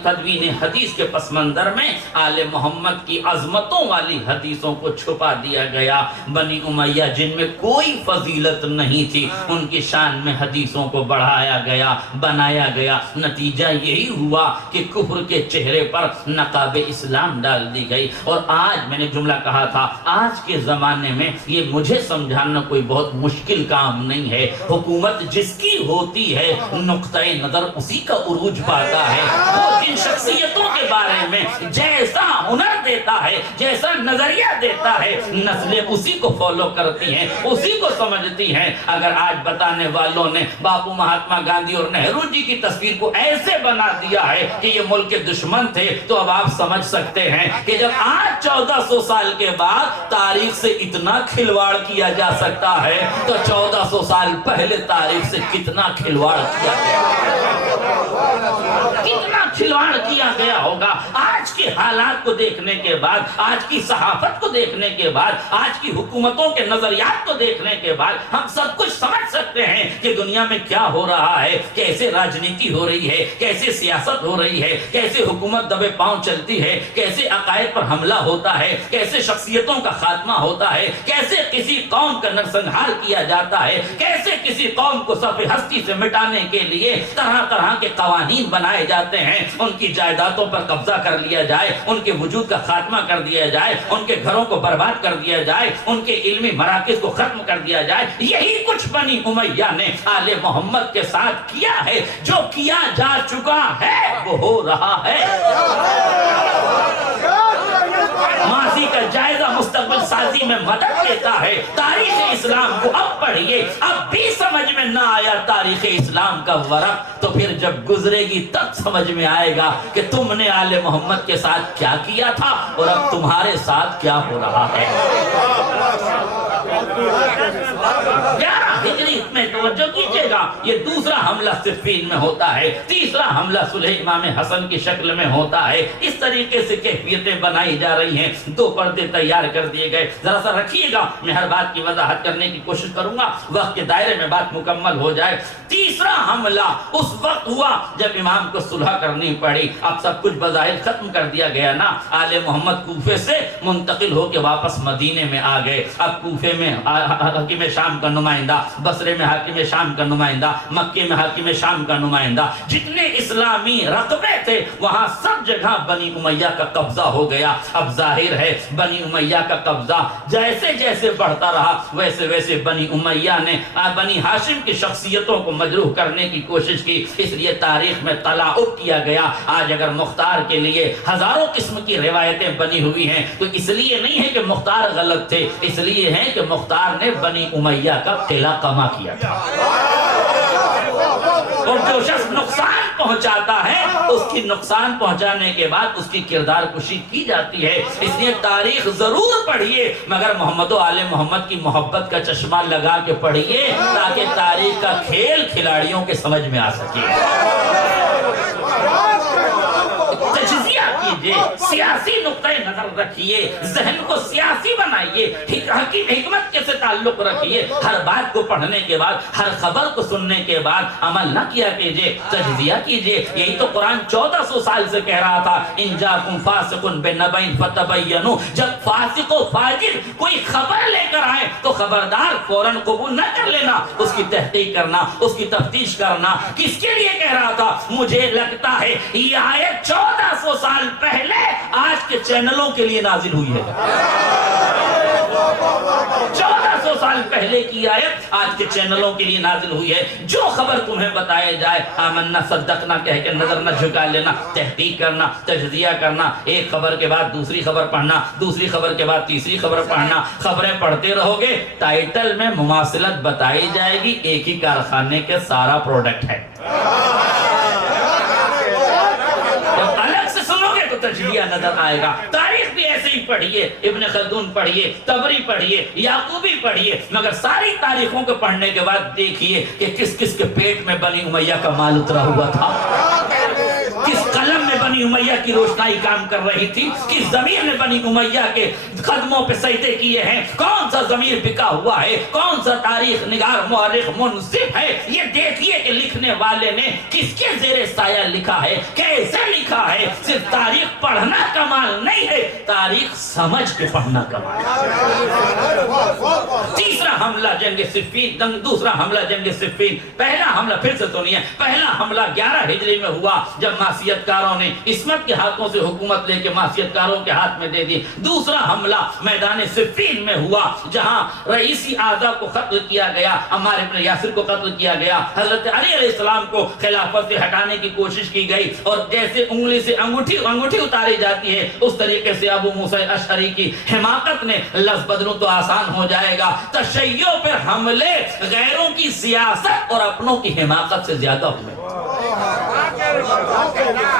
تدوین حدیث کے پس منظر میں آل محمد کی عظمتوں والی حدیثوں کو چھپا دیا گیا۔ بنی امیہ جن میں کوئی فضیلت نہیں تھی ان کی شان میں حدیثوں کو بڑھایا گیا، بنایا گیا۔ نتیجہ یہی ہوا کہ کفر کے چہرے پر نقاب اسلام ڈال دی گئی۔ اور آج میں نے جملہ کہا تھا، آج کے زمانے میں یہ مجھے سمجھانا کوئی بہت مشکل کام نہیں ہے۔ حکومت جس کی ہوتی ہے نقطۂ نظر اسی کا عروج پاتا ہے۔ وہ جن شخصیتوں کے بارے میں جیسا ہنر دیتا ہے، جیسا نظریہ دیتا ہے، نسلیں اسی کو فالو کرتی ہیں، اسی کو سمجھتی ہیں۔ اگر آج بتانے والوں نے باپو، مہاتما گاندھی اور نہرو جی کی تصویر کو ایسے بنا دیا ہے کہ یہ ملک کے دشمن تھے، تو اب آپ سمجھ سکتے ہیں کہ جب آج 1400 سال کے بعد تاریخ سے اتنا کھلواڑ کیا جا سکتا ہے تو 1400 سال پہلے تاریخ سے کتنا کھلواڑ کیا گیا، کتنا کھلواڑ کیا گیا ہوگا۔ آج کے حالات کو دیکھنے کے بعد، آج کی صحافت کو دیکھنے کے بعد، آج کی حکومتوں کے نظریات کو دیکھنے کے بعد ہم سب کچھ سمجھ سکتے ہیں کہ دنیا میں کیا ہو رہا ہے، کیسے راجنیتی ہو رہی ہے، کیسے سیاست ہو رہی ہے، کیسے حکومت دبے پاؤں چلتی ہے، کیسے عقائد پر حملہ ہوتا ہے، کیسے شخصیتوں کا خاتمہ ہوتا ہے، کیسے کسی قوم کا نرسنہار کیا جاتا ہے، کیسے کسی قوم کو صف ہستی سے مٹانے کے لیے طرح طرح کے قوانین بنائے جاتے ہیں، ان کی جائیدادوں پر قبضہ کر لیا جائے، ان کے وجود کا خاتمہ کر دیا جائے، ان کے گھروں کو برباد کر دیا جائے، ان کے علمی مراکز کو ختم کر دیا جائے۔ یہی کچھ بنی امیہ نے آل محمد کے ساتھ کیا ہے۔ جو کیا جا چکا ہے وہ ہو رہا ہے۔ ماضی کا جائزہ مستقبل سازی میں مدد دیتا ہے۔ تاریخ اسلام کو اب پڑھیے، اب بھی سمجھ میں نہ آیا تاریخ اسلام کا ورق تو پھر جب گزرے گی تب سمجھ میں آئے گا کہ تم نے آل محمد کے ساتھ کیا کیا تھا اور اب تمہارے ساتھ کیا ہو رہا ہے۔ 11 ہجری میں توجہ کیجئے گا، یہ دوسرا حملہ صفین میں ہوتا ہے، تیسرا حملہ صلح امام حسن کی شکل میں ہوتا ہے۔ اس طریقے سے کیفیتیں بنائی جا رہی ہیں، 2 پردے تیار کر دیے گئے۔ ذرا سا رکھیے گا، میں ہر بات کی وضاحت کرنے کی کوشش کروں گا، وقت کے دائرے میں بات مکمل ہو جائے۔ تیسرا حملہ اس وقت ہوا جب امام کو صلح کرنی پڑی۔ اب سب کچھ بظاہر ختم کر دیا گیا نا، آل محمد کوفے سے منتقل ہو کے واپس مدینے میں آ گئے۔ اب کوفے میں حاکم شام کا نمائندہ، بصرے میں حاکم شام کا نمائندہ، مکے میں حاکم شام کا نمائندہ، جتنے اسلامی رقبے تھے وہاں سب جگہ بنی امیہ کا قبضہ ہو گیا۔ اب ظاہر ہے بنی امیہ کا قبضہ جیسے جیسے بڑھتا رہا ویسے ویسے بنی امیہ نے بنی ہاشم کی شخصیتوں کو مجروح کرنے کی کوشش کی۔ اس لیے تاریخ میں تلاعب کیا گیا۔ آج اگر مختار کے لیے ہزاروں قسم کی روایتیں بنی ہوئی ہیں تو اس لیے نہیں ہے کہ مختار غلط تھے، اس لیے ہے کہ مختار نے بنی امیہ کا قلعہ قمع کیا تھا۔ اور جو شخص نقصان پہنچاتا ہے اس کی نقصان پہنچانے کے بعد اس کی کردار کشی کی جاتی ہے۔ اس لیے تاریخ ضرور پڑھیے مگر محمد و آل محمد کی محبت کا چشمہ لگا کے پڑھیے تاکہ تاریخ کا کھیل کھلاڑیوں کے سمجھ میں آ سکے۔ تجزیہ کیجئے، سیاسی نقطۂ نظر رکھیے، ذہن کو سیاسی بنائیے، حکمت کے سے تعلق رکھیے۔ ہر بات کو پڑھنے کے بعد، ہر خبر کو سننے کے بعد عمل نہ کیا کیجئے، تجزیہ کیجئے۔ یہی تو قرآن 1400 سال سے کہہ رہا تھا، ان جاکم فاسق بنبأ فتبینوا۔ جب فاسق و فاجر کوئی خبر لے کر آئے تو خبردار فوراً قبول نہ کر لینا، اس کی تحقیق کرنا، اس کی تفتیش کرنا۔ کس کے لیے کہہ رہا تھا؟ مجھے لگتا ہے یہ آیت 1400 سال پہلے آج کے چینلوں کے لیے نازل ہوئی ہے۔ 1400 سال پہلے کی آیت آج کے چینلوں کے لیے نازل ہوئی ہے۔ جو خبر تمہیں بتایا جائے آمنا صدقنا کہہ کے نظر نہ جھکا لینا، تحقیق کرنا، تجزیہ کرنا، ایک خبر کے بعد دوسری خبر پڑھنا، دوسری خبر کے بعد تیسری خبر پڑھنا۔ خبریں پڑھتے رہو گے ٹائٹل میں مماثلت بتائی جائے گی، ایک ہی کارخانے کے سارا پروڈکٹ ہے۔ جب الگ سے سنو گے تو تجزیہ نظر آئے گا۔ تاریخ بھی ایسے ہی پڑھیے، ابن خلدون پڑھیے، طبری پڑھیے، یعقوبی پڑھیے، مگر ساری تاریخوں کو پڑھنے کے بعد دیکھیے کہ کس کس کے پیٹ میں بنی امیہ کا مال اترا ہوا تھا، کس قلم میں بنی امیہ کی روشنائی کام کر رہی تھی کہ ضمیر نے بنی امیہ کے قدموں پہ سجدے کیے ہیں. کون سا ضمیر بکا ہوا ہے, کون سا تاریخ نگار مورخ منصف ہے, یہ دیکھیے کہ لکھنے والے نے کس کے زیر سایہ لکھا ہے, کیسے لکھا ہے. صرف تاریخ پڑھنا کمال نہیں ہے, تاریخ سمجھ کے پڑھنا کمال ہے. تیسرا حملہ جنگ صفین, دوسرا حملہ جنگ صفین. پہلا حملہ پھر سے تو نہیں ہے, پہلا حملہ 11 ہجری میں ہوا جب معصیت کاروں نے عصمت کے ہاتھوں سے حکومت لے کے معصیت کاروں کے ہاتھ میں دے دی. دوسرا حملہ میدان صفین میں ہوا جہاں رئیسی اعضاء کو قتل کیا گیا, عمار ابن یاسر کو قتل کیا گیا, حضرت علی علیہ السلام کو خلافت سے ہٹانے کی کوشش کی گئی, اور جیسے انگلی سے انگوٹھی اتاری جاتی ہے اس طریقے سے ابو موسیٰ اشعری کی حماقت نے لفظ بدلوں تو آسان ہو جائے گا. تشیع پر حملے غیروں کی سیاست اور اپنوں کی حماقت سے زیادہ ہوئے.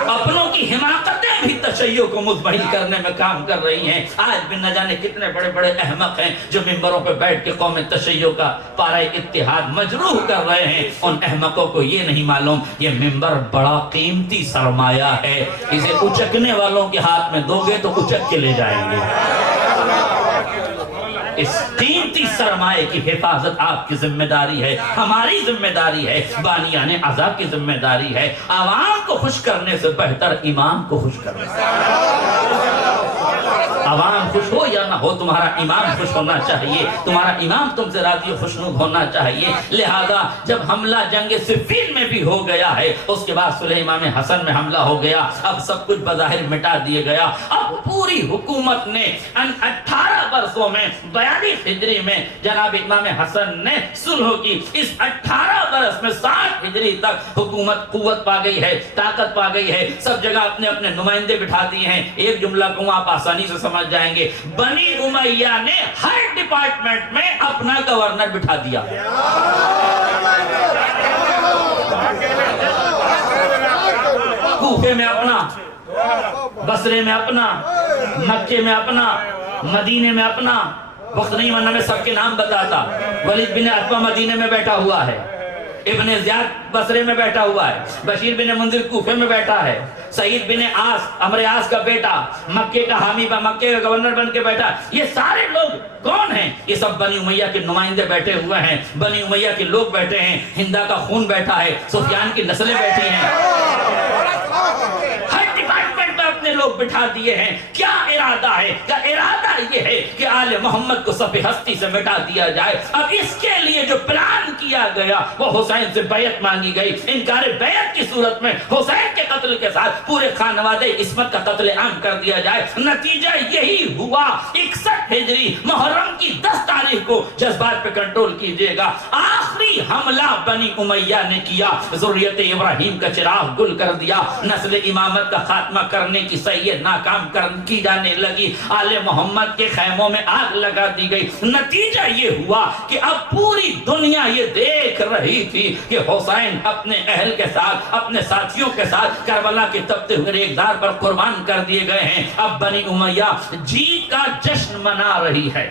اپنوں کی حماقتیں بھی تشیع کو مضمحل کرنے میں کام کر رہی ہیں. آج بھی نہ جانے کتنے بڑے بڑے احمق ہیں جو ممبروں پہ بیٹھ کے قوم تشیع کا پارہ اتحاد مجروح کر رہے ہیں. ان احمقوں کو یہ نہیں معلوم یہ ممبر بڑا قیمتی سرمایہ ہے, اسے اچکنے والوں کے ہاتھ میں دو گے تو اچک کے لے جائیں گے. اس قیمتی سرمایہ کی حفاظت آپ کی ذمہ داری ہے, ہماری ذمہ داری ہے, بانیان عزا کی ذمہ داری ہے. عوام کو خوش کرنے سے بہتر امام کو خوش کرنے سے. عوام خوش ہو یا نہ ہو, تمہارا امام خوش ہونا چاہیے, تمہارا امام تم سے راضی و خوشنود ہونا چاہیے. لہذا جب حملہ جنگ صفین میں بھی ہو گیا ہے, اس کے بعد صلح امام حسن میں حملہ ہو گیا. اب سب کچھ بظاہر مٹا دیے گیا. اب پوری حکومت نے 18 برسوں میں 42 ہجری میں جناب امام حسن نے صلح کی. اس 18 برس میں 60 ہجری تک حکومت قوت پا گئی ہے, طاقت پا گئی ہے. سب جگہ اپنے اپنے نمائندے بٹھا دیے ہیں. ایک جملہ کو آپ آسانی سے سمجھ جائیں گے, بنی امیہ نے ہر ڈپارٹمنٹ میں اپنا گورنر بٹھا دیا. کوفے میں اپنا, بصرے میں اپنا, مکے میں اپنا, مدینے میں اپنا. وقت نہیں ورنہ میں سب کے نام بتاتا. ولید بن عتبہ مدینے میں بیٹھا ہوا ہے, ابن زیاد بصرے میں بیٹھا ہوا ہے, بشیر بن منذر کوفے میں بیٹھا ہے, سعید بن عاص عمرو عاص کا بیٹا مکے کا حامی مکے کا گورنر بن کے بیٹھا. یہ سارے لوگ کون ہیں؟ یہ سب بنی امیہ کے نمائندے بیٹھے ہوئے ہیں, بنی امیہ کے لوگ بیٹھے ہیں, ہندا کا خون بیٹھا ہے, سفیان کی نسلیں بیٹھی ہیں. ہر ڈپارٹمنٹ میں اپنے لوگ بٹھا دیے ہیں. کیا ارادہ ہے؟ کیا ارادہ یہ ہے کہ آل محمد کو صف ہستی سے مٹا دیا جائے. اب اس کے لیے جو پلان کیا گیا وہ حسین سے بیعت مانگی گئی. انکار بیعت کی صورت میں حسین کے قتل کے ساتھ پورے خانوادے عصمت کا قتل عام کر دیا جائے. نتیجہ یہی ہوا. 61 ہجری محرم کی 10 تاریخ کو جذبات پہ کنٹرول کیجئے گا. آخری حملہ بنی امیہ نے کیا, ذریت ابراہیم کا چراغ گل کر دیا. نسل امامت کا خاتمہ کرنے کی سعی ناکام کی جانے لگی. آل محمد کے خیموں میں آگ لگا دی گئی. نتیجہ یہ ہوا کہ اب پوری دنیا یہ دیکھ رہی تھی کہ حسین اپنے اہل کے ساتھ, اپنے ساتھیوں کے ساتھ کربلا کے تپتے ہوئے ریگدار پر قربان کر دیے گئے ہیں. اب بنی امیہ جیت کا جشن منا رہی ہے.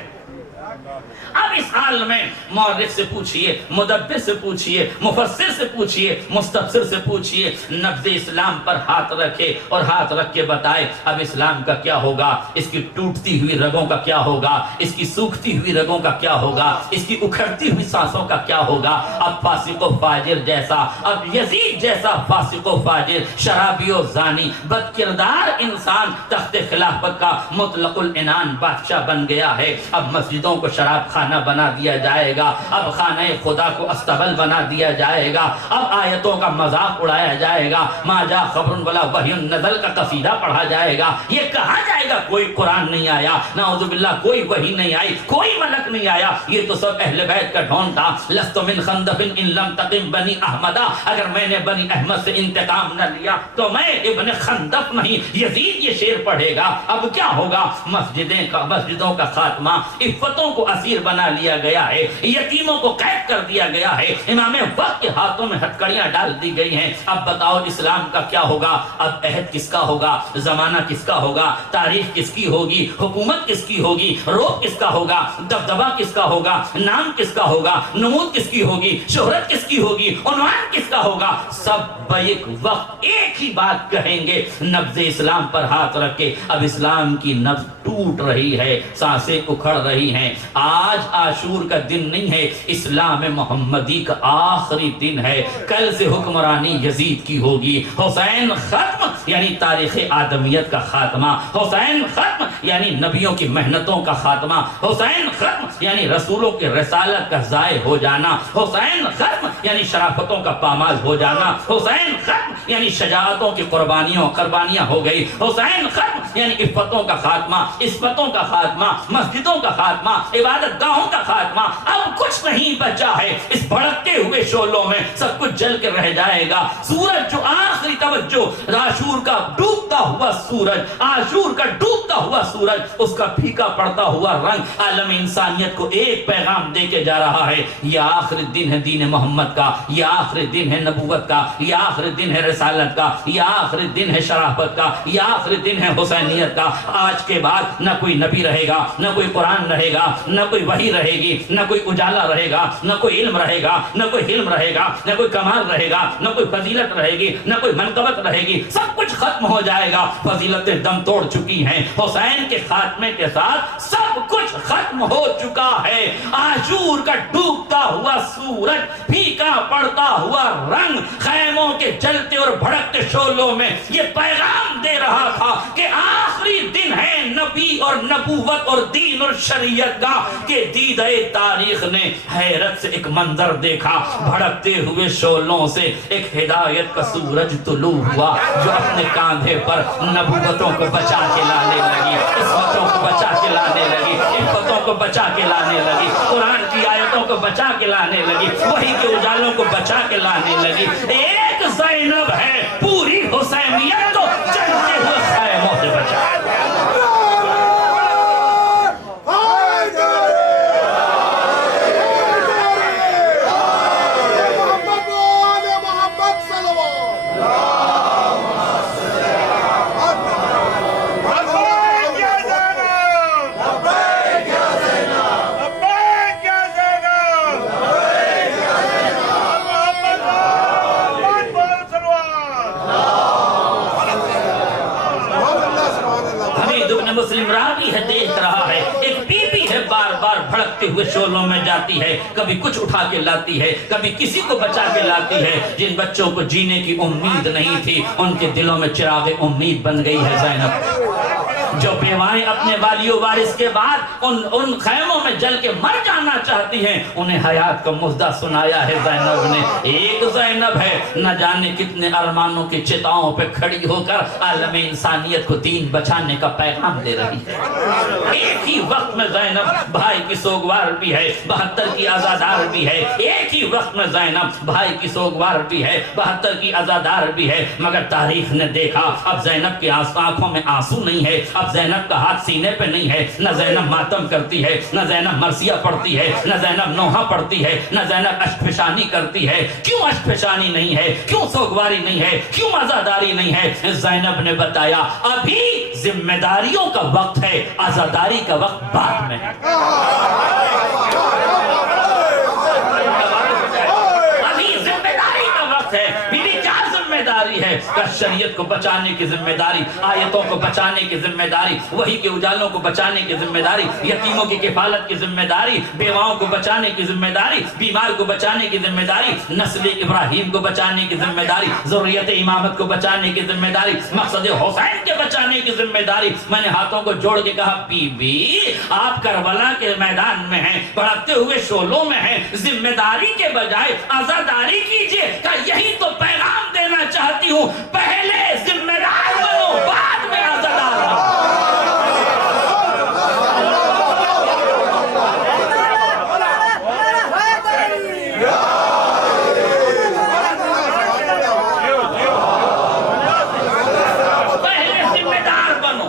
اب اس حال میں مورخ سے پوچھئے, مدبر سے پوچھئے, مفسر سے پوچھئے, مستفسر سے پوچھئے, نبض اسلام پر ہاتھ رکھے اور ہاتھ رکھ کے بتائے اب اسلام کا کیا ہوگا, اس کی ٹوٹتی ہوئی رگوں کا کیا ہوگا, اس کی سوکھتی ہوئی رگوں کا کیا ہوگا, اس کی اکھڑتی ہوئی سانسوں کا کیا ہوگا. اب فاسق و فاجر جیسا, اب یزید جیسا فاسق و فاجر, شرابی و زانی, بد کردار انسان تخت خلافت کا مطلق العنان بادشاہ بن گیا ہے. اب مسجدوں کو شراب خانہ بنا دیا جائے گا, اب خانہ خدا کو استبل بنا دیا جائے گا, اب آیتوں کا مذاق اڑایا جائے گا, ما جا خبر ولا وحی نزل کا قصیدہ پڑھا جائے گا. یہ کہا جائے گا کوئی قرآن نہیں آیا, نعوذ باللہ کوئی وحی نہیں آئی, کوئی ملک نہیں آیا, یہ تو سب اہل بیت کا ڈھون تھا. لست من خندف ان لم تقم بنی احمدہ, اگر میں نے بنی احمد سے انتقام نہ لیا تو میں ابن خندف نہیں. یزید یہ شعر پڑھے گا. اب کیا ہوگا؟ مسجدوں کا خاتمہ, عفتوں کو اسیر بنا بنا لیا گیا ہے، یتیموں کو قید کر دیا گیا ہے، امام وقت کے ہاتھوں میں ہتکڑیاں ڈال دی گئی ہیں۔ اب بتاؤ اسلام کا کیا ہوگا؟ اب عہد کس کا ہوگا؟ زمانہ کس کا ہوگا؟ تاریخ کس کی ہوگی؟ حکومت کس کی ہوگی؟ روب کس کا ہوگا؟ دبدبہ کس کا ہوگا؟ نام کس کا ہوگا؟ نمود کس کی ہوگی؟ شہرت کس کی ہوگی؟ عنوان کس کا ہوگا؟ سب بیک وقت ایک ہی بات کہیں گے، نبض اسلام پر ہاتھ رکھ کے اب اسلام کی نبض ٹوٹ رہی ہے، سانسیں اکھڑ رہی ہیں۔ آج عاشور کا دن نہیں ہے، اسلام محمدی کا آخری دن ہے۔ کل سے حکمرانی یزید کی ہوگی۔ حسین ختم یعنی تاریخ آدمیت کا خاتمہ، حسین ختم یعنی نبیوں کی محنتوں کا خاتمہ، حسین ختم یعنی رسولوں کے رسالت کا ضائع ہو جانا، حسین ختم یعنی شرافتوں کا پامال ہو جانا، حسین ختم یعنی شجاعتوں کی قربانیاں ہو گئی، حسین ختم یعنی عفتوں کا خاتمہ، عصمتوں کا خاتمہ، مسجدوں کا خاتمہ، عبادت گاہوں کا خاتمہ۔ اب کچھ نہیں بچا ہے، اس بھڑکتے ہوئے شعلوں میں سب کچھ جل کے رہ جائے گا۔ سورج جو آخری توجہ، عاشور کا ڈوبتا ہوا سورج، عاشور کا ڈوبتا ہوا سورج، اس کا پھیکا پڑتا ہوا رنگ عالم انسانیت کو ایک پیغام دے کے جا رہا ہے۔ یہ آخری دن ہے دین محمد کا، یہ آخری دن ہے نبوت کا، یہ آخری دن ہے رسالت کا، یہ آخری دن ہے شرافت کا، یہ آخری دن ہے حسینیت کا۔ آج کے بعد نہ کوئی نبی رہے گا، نہ کوئی قرآن رہے گا، نہ کوئی وحی رہے گی، نہ کوئی اجالا رہے گا، نہ کوئی علم رہے گا، نہ کوئی حلم رہے گا، نہ کوئی کمال رہے گا، نہ کوئی فضیلت رہے گی، نہ کوئی منقبت رہے گی۔ سب کچھ ختم ہو جائے گا۔ فضیلتیں دم توڑ چکی ہیں، حسین کے خاتمے کے ساتھ سب کچھ ختم ہو چکا ہے۔ عاشور کا ڈوبتا ہوا سورج، پھیکا پڑتا ہوا رنگ، خیموں کے جلتے اور بھڑکتے شعلوں میں یہ پیغام دے رہا تھا کہ آخری دن ہے نبی اور نبوت اور دین اور شریعت کا، کہ دیدہ تاریخ نے حیرت سے ایک منظر دیکھا۔ بھڑکتے ہوئے شعلوں سے ایک ہدایت کا سورج طلوع ہوا، جو اپنے کاندھے پر نبوتوں کو بچا کے لانے لگی، عصمتوں کو بچا کے لانے لگی، عفتوں کو بچا کے لانے لگی، قرآن کی آیتوں کو بچا کے لانے لگی، وحی کے اجالوں کو بچا کے لانے لگی۔ ایک زینب ہے، پوری حسینیت کو جلتے ہوئے خیموں سے بچا۔ مسلم راوی ہے، دیکھ رہا ہے ایک بی بی ہے، بار بار بھڑکتے ہوئے شعلوں میں جاتی ہے، کبھی کچھ اٹھا کے لاتی ہے، کبھی کسی کو بچا کے لاتی ہے۔ جن بچوں کو جینے کی امید نہیں تھی، ان کے دلوں میں چراغ امید بن گئی ہے زینب۔ جو بیوائیں اپنے والی و وارث کے بعد ان خیموں میں جل کے مر جانا چاہتی ہیں، انہیں حیات کا مژدہ سنایا ہے زینب نے۔ ایک زینب ہے، نہ جانے کتنے ارمانوں کی چتاؤں پہ کھڑی ہو کر عالم انسانیت کو دین بچانے کا پیغام دے رہی ہے۔ ایک ہی وقت میں زینب بھائی کی سوگوار بھی ہے، 72 کی عزادار بھی ہے۔ ایک ہی وقت میں زینب بھائی کی سوگوار بھی ہے، 72 کی عزادار بھی ہے۔ مگر تاریخ نے دیکھا اب زینب کی آنکھوں میں آنسو نہیں ہے، اب زینب کا ہاتھ سینے پہ نہیں ہے، نہ زینب ماتم کرتی ہے، نہ زینب مرثیہ پڑھتی ہے، نہ زینب نوحہ پڑھتی ہے، نہ زینب اشک فشانی کرتی ہے۔ کیوں اشک فشانی نہیں ہے؟ کیوں سوگواری نہیں ہے؟ کیوں عزاداری نہیں ہے؟ زینب نے بتایا ابھی ذمہ داریوں کا وقت ہے، عزاداری کا وقت بعد میں ہے۔ ابھی ذمہ داری کا وقت ہے۔ بیوی کیا ذمہ داری ہے؟ شریعت کو بچانے کی ذمہ داری، آیتوں کو بچانے کی ذمہ داری، وحی کے اجالوں کو بچانے کی ذمہ داری، یتیموں کی کفالت کی ذمہ داری، بیواؤں کو بچانے کی ذمہ داری، بیمار کو بچانے کی ذمہ داری، نسل ابراہیم کو بچانے کی ذمہ داری، ذریت امامت کو بچانے کی ذمہ داری، مقصد حسین کے بچانے کی ذمہ داری۔ میں نے ہاتھوں کو جوڑ کے کہا بی بی آپ کربلا کے میدان میں ہیں، بڑھتے ہوئے شعلوں میں ہیں، ذمہ داری کے بجائے عزاداری کیجئے۔ کہ یہی تو پیغام دینا چاہتی ہوں، پہلے ذمہ دار بنو، بعد میں عزادار بنو۔ پہلے ذمہ دار بنو،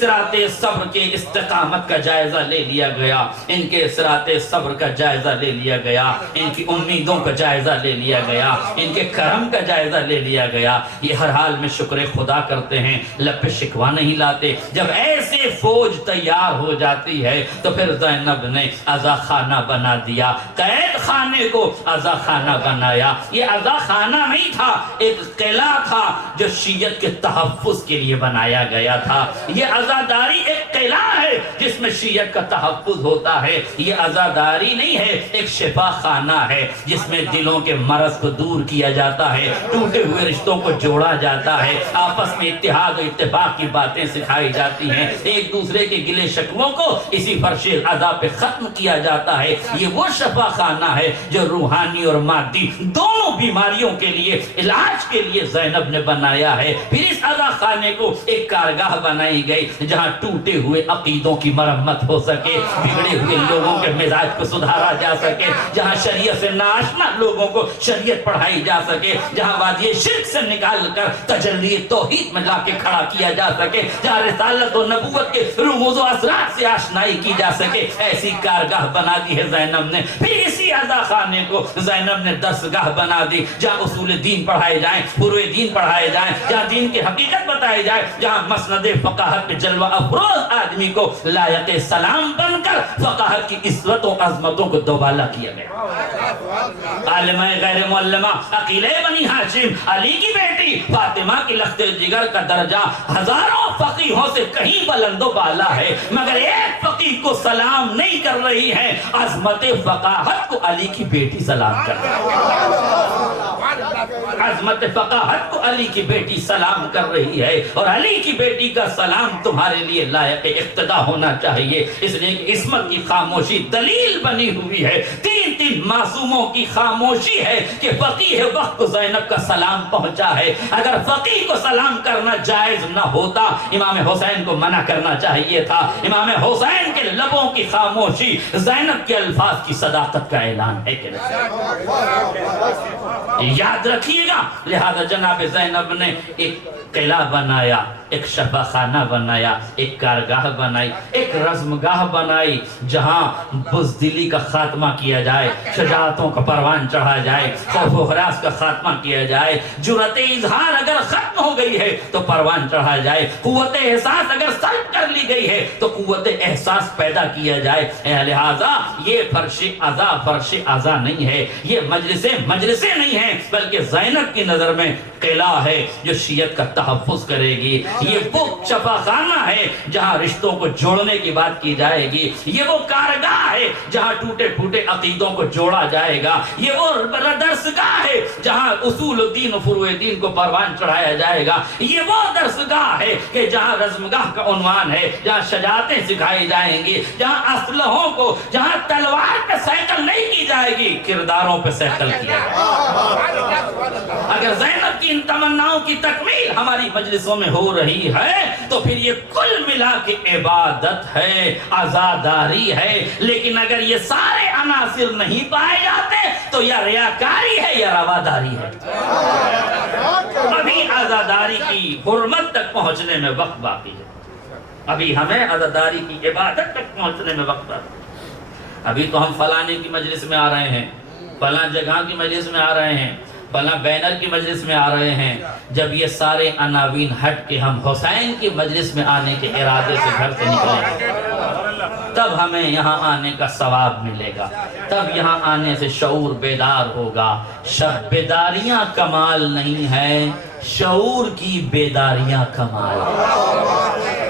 صراط صبر کے استقامت کا جائزہ لے لیا گیا، ان کے صراط صبر کا جائزہ لے لیا گیا، ان کی امیدوں کا جائزہ لے لیا گیا، ان کے کرم کا جائزہ لے لیا گیا۔ یہ ہر حال میں شکر خدا کرتے ہیں، لب پہ شکوہ نہیں لاتے۔ جب ایسے فوج تیار ہو جاتی ہے تو پھر زینب نے عزا خانہ بنا دیا، قید خانے کو عزا خانہ بنایا۔ یہ عزا خانہ نہیں تھا، ایک قلعہ تھا جو شیعت کے تحفظ کے لیے بنایا گیا تھا۔ یہ عزاداری ایک قلعہ ہے جس میں شیعت کا تحفظ ہوتا ہے۔ یہ عزاداری نہیں ہے، ایک شفا خانہ ہے جس میں دلوں کے مرض کو دور کیا جاتا ہے، ٹوٹے ہوئے رشتوں کو جوڑا جاتا ہے، آپس میں اتحاد و اتفاق کی باتیں سکھائی جاتی ہیں، ایک دوسرے کے گلے شکووں کو اسی فرش عزا پہ ختم کیا جاتا ہے۔ یہ وہ شفا خانہ ہے جو روحانی اور مادی دونوں بیماریوں کے لیے علاج کے لیے زینب نے بنایا ہے۔ پھر اس عزا خانے کو ایک کارگاہ بنائی گئی جہاں ٹوٹے ہوئے عقیدوں کی مرمت ہو سکے، بگڑے ہوئے لوگوں کے مزاج کو سدھارا جا سکے، جہاں شریعت سے ناآشنا لوگوں کو شریعت پڑھائی جا سکے، جہاں وادی شرک سے نکال کر تجلی توحید میں لا کے کھڑا کیا جا سکے، جہاں رسالت و نبوت کے رموز و اسرار سے آشنائی کی جا سکے، ایسی کارگاہ بنا دی ہے زینب نے۔ پھر اسی عزا خانے کو زینب نے درسگاہ بنا دی جہاں اصول دین پڑھائے جائیں، فروع دین پڑھائے جائیں، جہاں دین کی حقیقت بتائی جائے، جہاں مسند فقاہت میں جلوہ افروز آدمی کو لائق سلام بن کر فقاہت کی عزت و عظمتوں کو دوبالا کیا گیا۔ عالمہ غیر معلمہ عقیلہ بنی ہاشم، علی کی بیٹی فاطمہ کی لخت جگر کا درجہ ہزاروں فقیہوں سے کہیں بلند و بالا ہے، مگر ایک فقیہ کو سلام نہیں کر رہی ہے، عظمت فقاہت کو علی کی بیٹی سلام کر رہی ہے۔ عظمت فقاہت کو علی کی بیٹی سلام کر رہی ہے، اور علی کی بیٹی کا سلام تمہارے لیے لائق اقتدا ہونا چاہیے، اس لیے کہ عصمت کی خاموشی دلیل بنی ہوئی ہے۔ تین معصوموں کی خاموشی ہے کہ فقیہ وقت کو زینب کا سلام پہنچا ہے۔ اگر فقیہ کو سلام کرنا جائز نہ ہوتا، امام حسین کو منع کرنا چاہیے تھا۔ امام حسین کے لبوں کی خاموشی زینب کے الفاظ کی صداقت کا اعلان ہے کہ یاد رکھیے گا۔ لہذا جناب زینب نے ایک قلعہ بنایا، ایک شفا خانہ بنایا، ایک کارگاہ بنائی، ایک رزمگاہ بنائی جہاں بزدلی کا خاتمہ کیا جائے، شجاعتوں کا پروان چڑھا جائے، خوف و ہراس کا خاتمہ کیا جائے، جرأت اظہار اگر ختم ہو گئی ہے تو پروان چڑھا جائے، قوت احساس اگر سلب کر لی گئی ہے تو قوت احساس پیدا کیا جائے۔ لہذا یہ فرش عزا نہیں ہے، یہ مجلسیں نہیں ہیں، بلکہ زینب کی نظر میں قلعہ ہے جو شیعت کا تحفظ کرے گی۔ یہ وہ شفا خانہ ہے جہاں رشتوں کو جوڑنے کی بات کی جائے گی، یہ وہ کارگاہ ہے جہاں ٹوٹے پھوٹے عقیدوں کو جوڑا جائے گا، یہ وہ درسگاہ ہے جہاں اصول الدین و فروع دین کو پروان چڑھایا جائے گا، یہ وہ درسگاہ ہے کہ جہاں رزمگاہ کا عنوان ہے، جہاں شجاعتیں سکھائی جائیں گی، جہاں اسلحوں کو، جہاں تلوار پہ سیکل نہیں کی جائے گی، کرداروں پہ سیکل کیا جائے گا۔ اگر زینب کی ان تمناؤں کی تکمیل ہماری مجلسوں میں ہو رہی ہے تو پھر یہ کل ملا کے عبادت ہے، عزاداری ہے۔ لیکن اگر یہ سارے عناصر نہیں پائے جاتے تو یا ریاکاری ہے یا رواداری ہے۔ ابھی عزاداری کی حرمت تک پہنچنے میں وقت باقی ہے، ابھی ہمیں عزاداری کی عبادت تک پہنچنے میں وقت باقی ہے۔ ابھی تو ہم فلانے کی مجلس میں آ رہے ہیں، فلاں جگہ کی مجلس میں آ رہے ہیں، فلاں بینر کی مجلس میں آ رہے ہیں۔ جب یہ سارے عناوین ہٹ کے ہم حسین کی مجلس میں آنے کے ارادے سے گھر سے نکلیں تب ہمیں یہاں آنے کا ثواب ملے گا، تب یہاں آنے سے شعور بیدار ہوگا۔ شب بیداریاں کمال نہیں ہے، شعور کی بیداریاں کمال ہے۔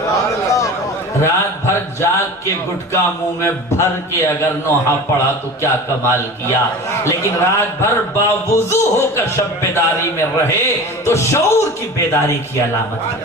رات بھر جاگ کے گٹکا منہ میں بھر کے اگر نوحہ پڑھا تو کیا کمال کیا، لیکن رات بھر باوضو ہو کر شب بیداری میں رہے تو شعور کی بیداری کی علامت ہے۔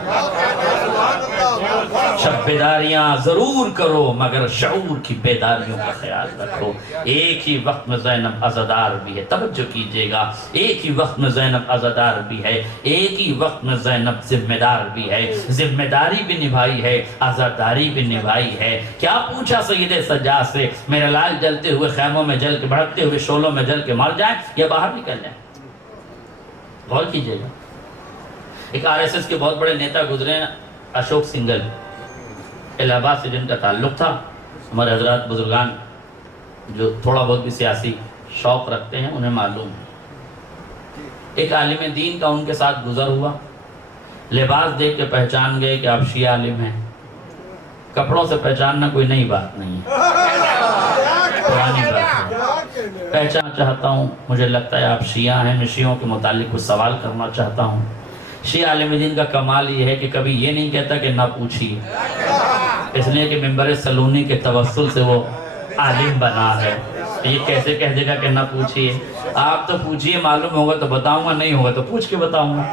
شب بیداریاں ضرور کرو مگر شعور کی بیداریوں کا خیال رکھو۔ ایک ہی وقت میں زینب عزادار بھی ہے، توجہ کیجئے گا، ایک ہی وقت میں زینب عزادار بھی ہے، ایک ہی وقت میں زینب ذمہ دار بھی ہے، ذمہ داری بھی نبھائی ہے، عزاداری بھی نبھائی ہے۔ کیا پوچھا سید سجاد سے، میرے لال جلتے ہوئے خیموں میں جل کے، بھڑکتے ہوئے شعلوں میں جل کے مر جائیں یا باہر نکل جائیں؟ غور کیجئے گا۔ ایک RSS کے بہت بڑے نیتا گزرے ہیں، اشوک سنگل، الہ آباد سے جن کا تعلق تھا، ہمارے حضرات بزرگان جو تھوڑا بہت بھی سیاسی شوق رکھتے ہیں انہیں معلوم ہے، ایک عالم دین کا ان کے ساتھ گزر ہوا، لباس دیکھ کے پہچان گئے کہ آپ شیعہ عالم ہیں، کپڑوں سے پہچاننا کوئی نئی بات نہیں ہے، پرانی بات ہے، پہچان چاہتا ہوں، مجھے لگتا ہے آپ شیعہ ہیں، میں شیعوں کے متعلق کچھ سوال کرنا چاہتا ہوں۔ شیعہ عالم دین کا کمال یہ ہے کہ کبھی یہ نہیں کہتا کہ نہ پوچھیے، اس لیے کہ منبر سلونی کے توسل سے وہ عالم بنا ہے، یہ کیسے کہہ دے گا کہ نہ پوچھیے؟ آپ تو پوچھیے، معلوم ہوگا تو بتاؤں گا، نہیں ہوگا تو پوچھ کے بتاؤں گا،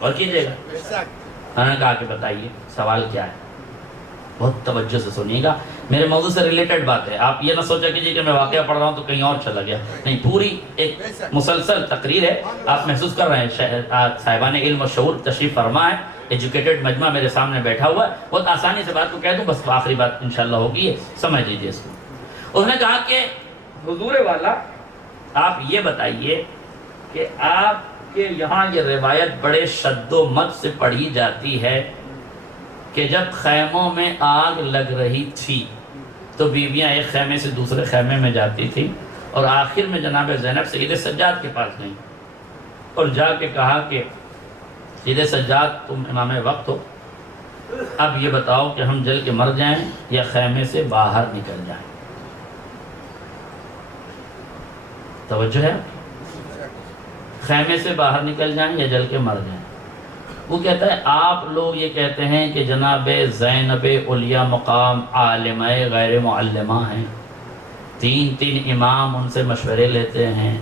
اور کیجئے گا۔ میں نے کہا کہ بتائیے سوال کیا ہے، بہت توجہ سے سنیے گا، میرے موضوع سے ریلیٹڈ بات ہے، آپ یہ نہ سوچا کیجئے کہ میں واقعہ پڑھ رہا ہوں تو کہیں اور چلا گیا، نہیں، پوری ایک مسلسل تقریر ہے، آپ محسوس کر رہے ہیں صاحبان علم و شعور تشریف فرما ہے، ایجوکیٹڈ مجمع میرے سامنے بیٹھا ہوا ہے، بہت آسانی سے بات کو کہہ دوں، بس آخری بات انشاءاللہ ہوگی، سمجھ لیجئے اس کو۔ اس نے کہا کہ حضور والا آپ یہ بتائیے کہ آپ کے یہاں یہ روایت بڑے شد و مد سے پڑھی جاتی ہے کہ جب خیموں میں آگ لگ رہی تھی تو بیویاں ایک خیمے سے دوسرے خیمے میں جاتی تھی اور آخر میں جناب زینب سید سجاد کے پاس گئیں اور جا کے کہا کہ سید سجاد تم امام وقت ہو، اب یہ بتاؤ کہ ہم جل کے مر جائیں یا خیمے سے باہر نکل جائیں؟ توجہ ہے؟ خیمے سے باہر نکل جائیں یا جل کے مر جائیں؟ وہ کہتا ہے آپ لوگ یہ کہتے ہیں کہ جناب زینب علیہ مقام عالمہ غیر معلمہ ہیں، تین امام ان سے مشورے لیتے ہیں،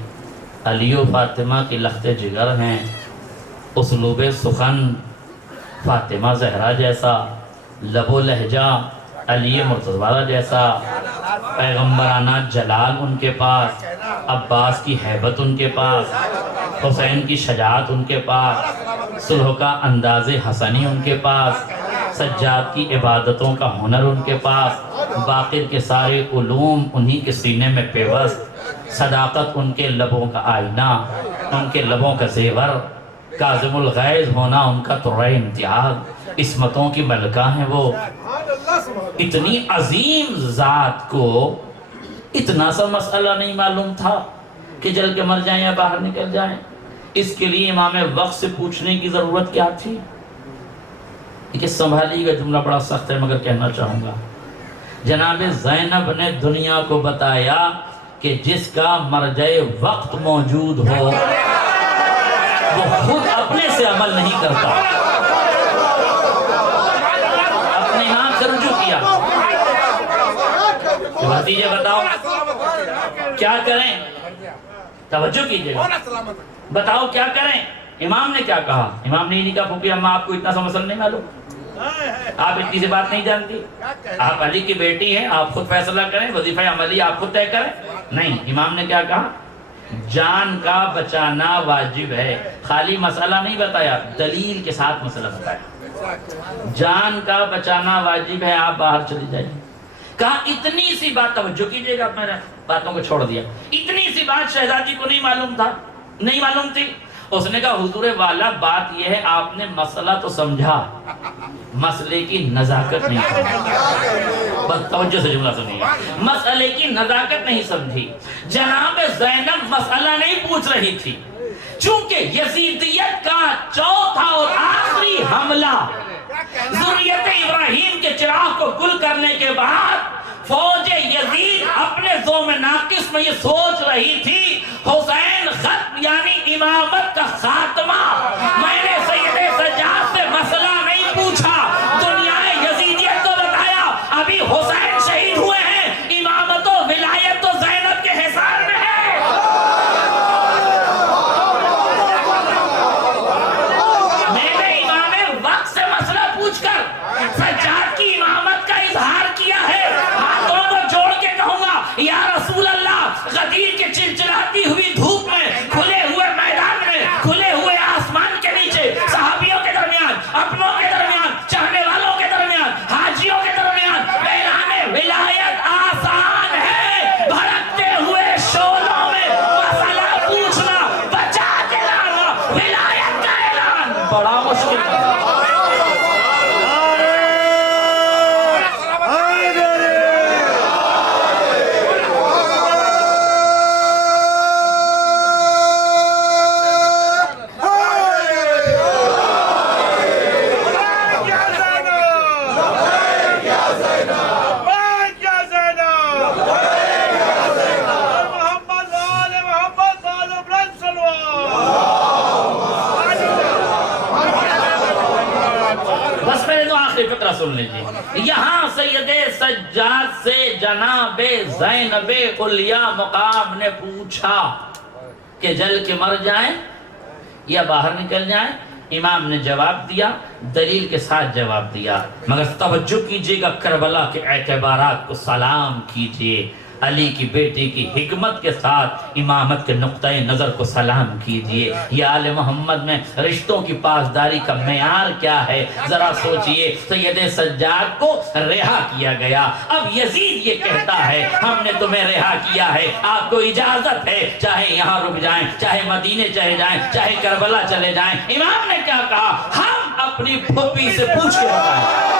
علی و فاطمہ کی لخت جگر ہیں، اسلوب سخن فاطمہ زہرا جیسا، لب و لہجہ علی مرتضی جیسا، پیغمبرانہ جلال ان کے پاس، عباس کی ہیبت ان کے پاس، حسین کی شجاعت ان کے پاس، صلح کا انداز حسنی ان کے پاس، سجاد کی عبادتوں کا ہنر ان کے پاس، باقر کے سارے علوم انہی کے سینے میں پیوست، صداقت ان کے لبوں کا آئینہ، ان کے لبوں کا زیور، کاظم الغیظ ہونا ان کا طرح امتیاز، عصمتوں کی ملکہ ہیں وہ۔ اتنی عظیم ذات کو اتنا سا مسئلہ نہیں معلوم تھا کہ جل کے مر جائیں یا باہر نکل جائیں؟ اس کے لیے امام وقت سے پوچھنے کی ضرورت کیا تھی؟ کہ سنبھالیے گا، جملہ بڑا سخت ہے مگر کہنا چاہوں گا۔ جناب زینب نے دنیا کو بتایا کہ جس کا مرجع وقت موجود ہو وہ خود اپنے سے عمل نہیں کرتا، اپنے امام سے رجوع کیا۔ بھتیجے بتاؤ کیا کریں؟ توجہ کیجئے گا، بتاؤ کیا کریں؟ امام نے کیا کہا؟ امام نے نہیں کہا پھوپھی اماں آپ کو اتنا سا مسئلہ نہیں معلوم، آپ اتنی سی بات نہیں جانتی، آپ علی کی بیٹی ہیں، آپ خود فیصلہ کریں، وظیفہ عملی آپ خود طے کریں۔ نہیں، امام نے کیا کہا؟ جان کا بچانا واجب ہے۔ خالی مسئلہ نہیں بتایا، دلیل کے ساتھ مسئلہ بتایا۔ جان کا بچانا واجب ہے، آپ باہر چلی جائیے۔ کہا اتنی سی بات، توجہ کیجئے گا، میں نے باتوں کو چھوڑ دیا، اتنی سی بات شہزادی کو نہیں معلوم تھا، نہیں معلوم تھی۔ اس نے کہا حضور والا بات یہ ہے آپ نے مسئلہ تو سمجھا، مسئلے کی نزاکت نہیں سمجھی۔ بس توجہ سے جملہ سنیے گا، مسئلے کی نزاکت نہیں سمجھی۔ جناب زینب مسئلہ نہیں پوچھ رہی تھی، چونکہ یزیدیت کا چوتھا اور آخری حملہ ذریت ابراہیم کے چراغ کو گل کرنے کے بعد فوج یزید اپنے زوم ناقص میں یہ سوچ رہی تھی حسین ختم یعنی امامت کا خاتمہ۔ میں نے سید سجاد سے مسئلہ نہیں پوچھا، دنیا یزیدیت کو بتایا ابھی حسین شہید ہوئے ہیں، امامت و ولایت تو زینب کے حصار میں ہے۔ میں نے امام وقت سے مسئلہ پوچھ کر سجاد کی امامت کا اظہار کیا ہے۔ ہاتھوں کو جوڑ کے کہوں گا یا رسول اللہ، غدیر کے چلچلاتی ہوئی دھوپ میں، کھلے ہوئے میدان میں، کھلے ہوئے آسمان کے نیچے، صحابیوں کے درمیان، اپنوں کے درمیان، چاہنے والوں کے درمیان، حاجیوں کے درمیان اعلان ولایت آسان ہے، بھڑکتے ہوئے شعلوں میں مسئلہ پوچھنا، بچا کے لانا ولایت کا اعلان بڑا مشکل ہے۔ سن لیجیے، یہاں سید سجاد سے جناب زینب علیاء مقام نے پوچھا کہ جل کے مر جائیں یا باہر نکل جائیں؟ امام نے جواب دیا، دلیل کے ساتھ جواب دیا، مگر توجہ کیجئے گا، کربلا کے اعتبارات کو سلام کیجئے، علی کی بیٹی کی حکمت کے ساتھ امامت کے نقطۂ نظر کو سلام کیجئے۔ یہ آل محمد میں رشتوں کی پاسداری کا معیار کیا ہے ذرا سوچئے۔ سید سجاد کو رہا کیا گیا، اب یزید یہ کہتا ہے ہم نے تمہیں رہا کیا ہے، آپ کو اجازت ہے، چاہے یہاں رک جائیں، چاہے مدینے چلے جائیں، چاہے کربلا چلے جائیں۔ امام نے کیا کہا؟ ہم اپنی پھوپھی سے پوچھ کے بتائیں،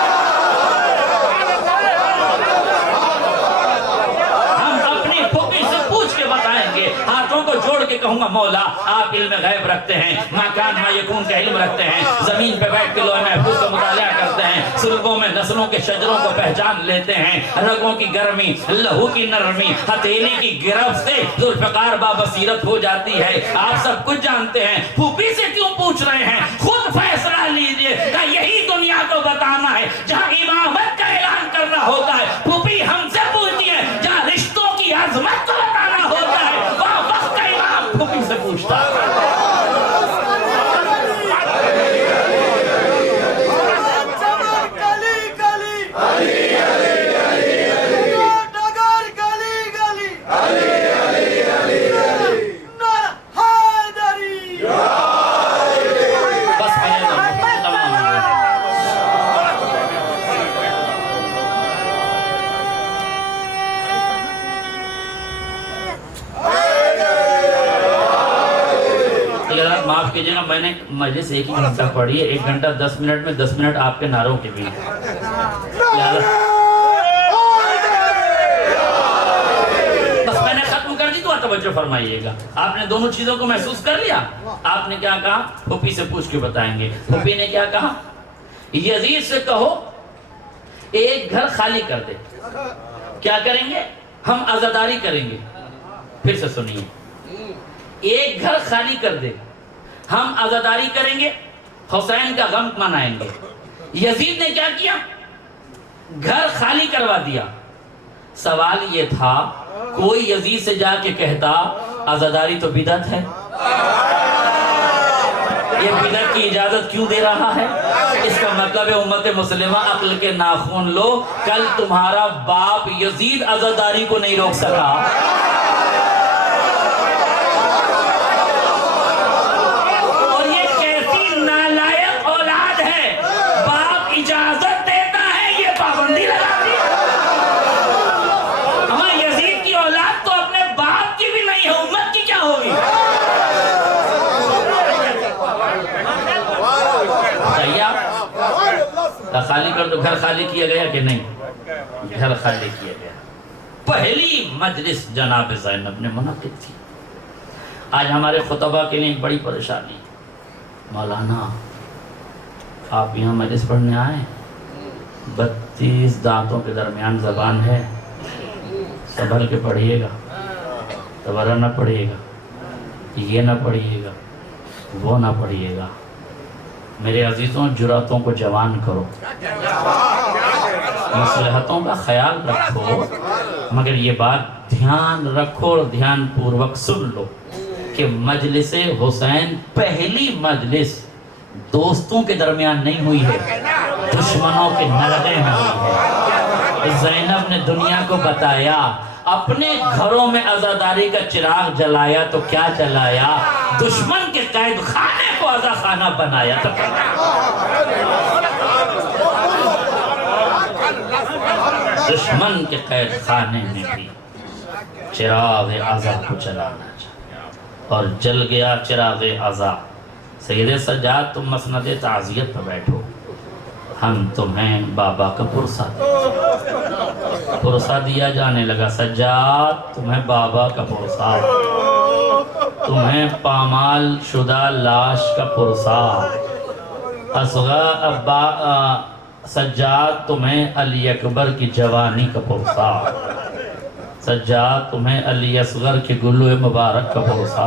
ہاتھوں کو جوڑ کے کہوں گا مولا آپ علم غیب رکھتے ہیں، ما کان ما یکون کا علم رکھتے ہیں، زمین پہ بیٹھ کے لوح محفوظ کا مطالعہ کرتے ہیں، سلگوں میں نسلوں کے شجروں کو پہچان لیتے ہیں، رگوں کی گرمی، لہو کی نرمی، ہتھیلی کی گرفت سے ذوالفقار بابصیرت ہو جاتی ہے۔ آپ سب کچھ جانتے ہیں، پھوپھی سے کیوں پوچھ رہے ہیں؟ خود فیصلہ لیجئے کہ یہی دنیا کو بتانا ہے جہاں امامت کا اعلان کرنا ہوتا ہے پھوپھی ہم سے پوچھتی ہے، جہاں رشتوں کی عظمت کو بتانا ہوتا ہے وہاں وقت کا امام پھوپھی سے پوچھتا ہے۔ معاف کیجئے گا، میں نے مجلس ایک ہی گھنٹہ پڑھی ہے، 1 گھنٹہ 10 منٹ میں 10 منٹ آپ کے نعروں کے بھی بس میں نے ختم کر دی تو توجہ فرمائیے گا۔ آپ نے دونوں چیزوں کو محسوس کر لیا؟ آپ نے کیا کہا؟ پھوپھی سے پوچھ کے بتائیں گے۔ پھوپھی نے کیا کہا؟ یزید سے کہو ایک گھر خالی کر دے۔ کیا کریں گے؟ ہم عزاداری کریں گے۔ پھر سے سنیے، ایک گھر خالی کر دے، ہم عزاداری کریں گے، حسین کا غم منائیں گے۔ یزید نے کیا کیا؟ گھر خالی کروا دیا۔ سوال یہ تھا، کوئی یزید سے جا کے کہتا عزاداری تو بدعت ہے، یہ بدعت کی اجازت کیوں دے رہا ہے؟ اس کا مطلب ہے امت مسلمہ عقل کے ناخن لو، کل تمہارا باپ یزید عزاداری کو نہیں روک سکا۔ خالی کر دو، گھر خالی کیا گیا کہ نہیں؟ گھر خالی کیا گیا۔ پہلی مجلس جناب زینب نے منعقد کی۔ آج ہمارے خطبہ کے لیے ایک بڑی پریشانی، مولانا آپ یہاں مجلس پڑھنے آئے، 32 دانتوں کے درمیان زبان ہے، سنبھل کے پڑھیے گا، دوبارہ نہ پڑھیے گا، یہ نہ پڑھیے گا، وہ نہ پڑھیے گا۔ میرے عزیزوں، جراتوں کو جوان کرو، مصلحتوں کا خیال رکھو، مگر یہ بات دھیان رکھو اور دھیان پوروک سن لو کہ مجلس حسین پہلی مجلس دوستوں کے درمیان نہیں ہوئی ہے، دشمنوں کے نرغے میں ہوئی ہے۔ زینب نے دنیا کو بتایا، اپنے گھروں میں عزاداری کا چراغ جلایا تو کیا جلایا؟ دشمن کے قید خانے کو عزا خانہ بنایا تو دشمن کے قید خانے میں بھی چراغ عزا کو جلانا چاہیا اور جل گیا چراغ عزا۔ سید سجاد تم مسند تعزیت پر بیٹھو، ہم تمہیں بابا کا پرسہ دیا جانے لگا۔ سجاد تمہیں بابا کا پرسہ، تمہیں پامال شدہ لاش کا پرسہ۔ اصغر سجاد تمہیں علی اکبر کی جوانی کا پرسہ، سجاد تمہیں علی اصغر کے گلو مبارک کا پرسہ،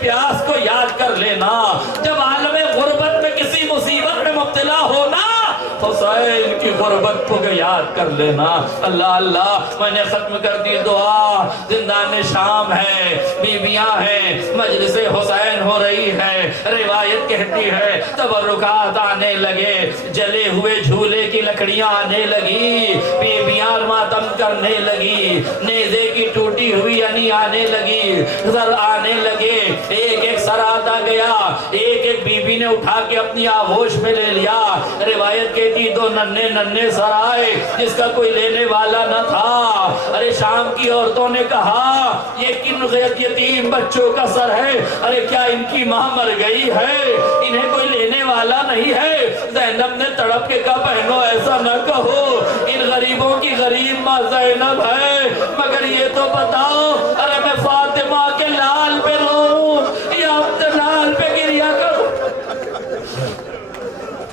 پیاس کو یاد کر لینا، جب عالم غربت میں کسی مصیبت میں مبتلا ہونا حسین کی غربت کو یاد کر لینا۔ اللہ اللہ، میں نے ختم کر دی دعا، زندان شام ہے، بیویاں ہیں، مجلس حسین ہو رہی ہے، روایت کہتی ہے تبرکات آنے لگے، جلے ہوئے جھولے کی لکڑیاں آنے لگی، بیویاں ماتم کرنے لگی، نیزے کی ٹوٹی ہوئی انی آنے لگی، زر آنے لگے، ایک ایک سر آتا گیا، ایک ایک بیوی نے اٹھا کے اپنی آغوش میں لے لیا۔ روایت کہتی دو ننھے ننھے سر آئے جس کا کوئی لینے والا نہ تھا۔ ارے شام کی عورتوں نے کہا یہ کن یتیم بچوں کا سر ہے، ارے کیا ان کی ماں مر گئی ہے، انہیں کوئی لینے والا نہیں ہے؟ زینب نے تڑپ کے کہا بہنوں ایسا نہ کہو، ان غریبوں کی غریب ماں زینب ہے، مگر یہ تو بتاؤ ارے میں فاطمہ کے لال پہ رو یا اپنے لال پہ گریا کروں؟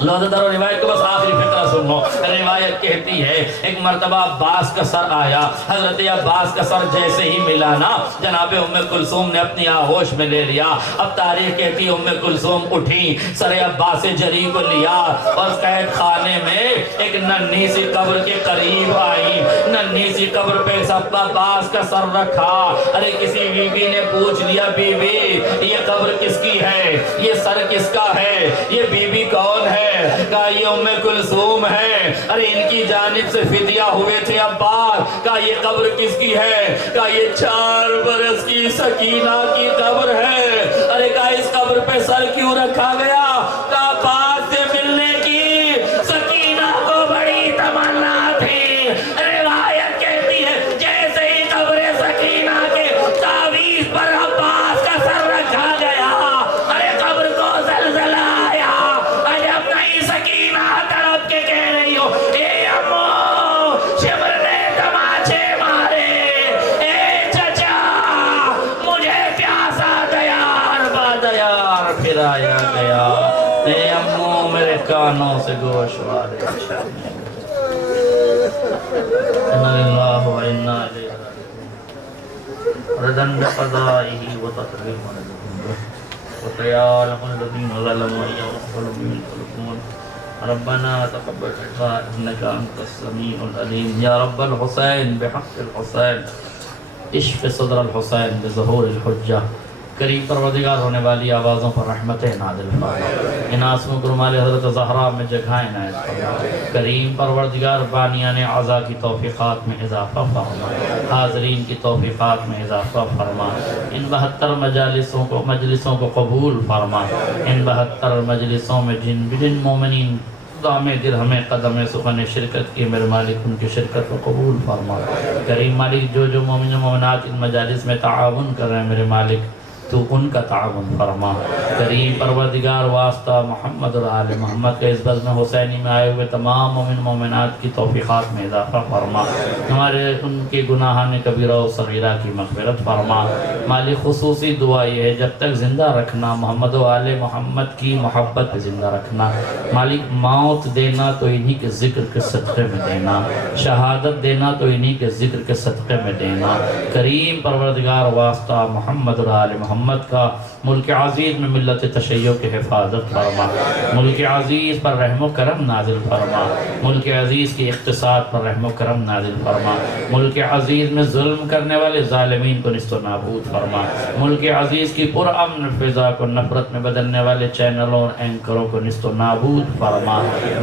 لوگ درو روایت کو بس آخری فقرہ سن لو۔ روایت کہتی ہے ایک مرتبہ عباس کا سر آیا، حضرت عباس کا سر جیسے ہی ملا نا جناب ام کلثوم نے اپنی آغوش میں لے لیا۔ اب تاریخ کہتی ام کلثوم اٹھی، سر عباس جری کو لیا اور قید خانے میں ایک ننھی سی قبر کے قریب آئی، ننھی سی قبر پہ سب عباس کا سر رکھا۔ ارے کسی بیوی نے پوچھ لیا بیوی یہ قبر کس کی ہے، یہ سر کس کا ہے، یہ بیوی کون ہے؟ کہا یہ ام کلثوم ہے۔ ارے ان کی جانب سے فدیہ ہوئے تھے عباس۔ کہا یہ قبر کس کی ہے؟ کہا یہ 4 برس کی سکینہ کی قبر ہے۔ ارے کہا اس قبر پہ سر کیوں رکھا گیا؟ کہا عباس سے ملنے کی سکینہ کو بڑی تمنا تھی۔ روایت کہتی ہے جیسے ہی قبر سکینہ کے تعویذ پر عباس کا سر رکھا گیا، ارے قبر کو زلزلہ آیا۔ جب نہیں سکینہ تڑپ کے کہہ رہی ہو اے امو شمر نے تماچے مارے، اے چچا مجھے پیاسا دیار با دیار پھرایا گیا، اے امو میرے کانوں سے گوشوارے چھانے انا للہ و انا الیہ راجعون ردن بقضائه وتطبیق وَقِيَالَ الَّذِينَ ظَلَمُوا يَغْفِرُ مِنْ ربنا تقبل دعاء إنك أنت السميع العليم يا رب الحسين بحق الحسين اشف صدر الحسين بظهور الحجة۔ کریم پروردگار ہونے والی آوازوں پر رحمتیں نازل فرما، ان آنسوؤں کو رمال حضرت زہرا میں جگہیں عنایت فرما۔ کریم پروردگار بانیان عزا کی توفیقات میں اضافہ فرما، حاضرین کی توفیقات میں اضافہ فرما، ان 72 مجلسوں کو قبول فرما، ان 72 مجلسوں میں جن مومنین دام درہم قدم سخن شرکت کی میرے مالک ان کی شرکت کو قبول فرما۔ کریم مالک جو مومن و مومنات ان مجالس میں تعاون کر رہے ہیں میرے مالک تو ان کا تعاون فرما۔ کریم پروردگار واسطہ محمد اور آل محمد کے اس بزم حسینی میں آئے ہوئے تمام مومن مومنات کی توفیقات میں اضافہ فرما، ہمارے ان کے گناہان کبیرہ و صغیرہ کی مغفرت فرما۔ مالک خصوصی دعا یہ ہے جب تک زندہ رکھنا محمد و آل محمد کی محبت پہ زندہ رکھنا۔ مالک موت دینا تو انہی کے ذکر کے صدقے میں دینا، شہادت دینا تو انہی کے ذکر کے صدقے میں دینا۔ کریم پروردگار واسطہ محمد اور آل محمد کا ملک عزیز میں ملت تشیع کی حفاظت فرما، ملک عزیز پر رحم و کرم نازل فرما، ملک عزیز کی اقتصاد پر رحم و کرم نازل فرما، ملک عزیز میں ظلم کرنے والے ظالمین کو نست و نابود فرما، ملک عزیز کی پرامن فضا کو نفرت میں بدلنے والے چینلوں اور اینکروں کو نست و نابود فرما،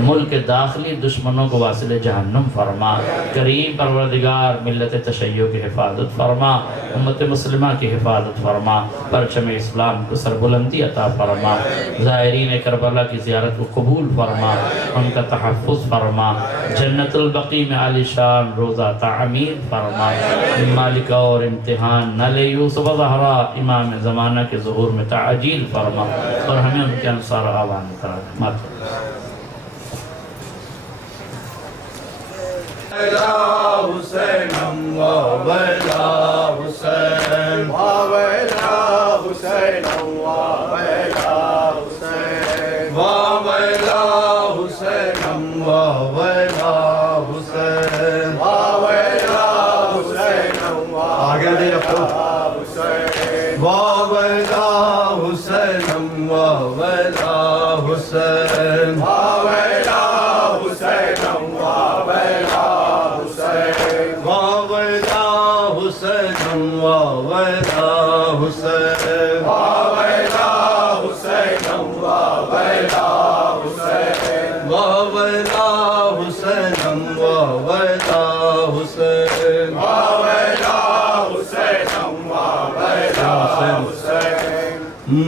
ملک داخلی دشمنوں کو واصل جہنم فرما۔ کریم پروردگار ملت تشیع کی حفاظت فرما، امت مسلمہ کی حفاظت فرما، پرچم اسلام کو سربلندی عطا فرما، زائرین کربلا کی زیارت کو قبول فرما، ان کا تحفظ فرما، جنت البقیع میں عالی شان روزہ تعمیر فرما۔ مالکہ اور امتحان نل یوسف زہرا امام زمانہ کے ظہور میں تعجیل فرما اور ہمیں ان کے انصار آوان کرا مات حسین وویلا حسین وویلا حسین وویلا حسین وویلا حسین وویلا حسین وویلا حسین آگے دے حسین وویلا ویلا حسین ویلا حسینم ویلا حسین ویلا حسینم ویلا حسین ویلا حسینم ویلا حسین ویلا حسینم ویلا حسین ویلا حسینم ویلا حسین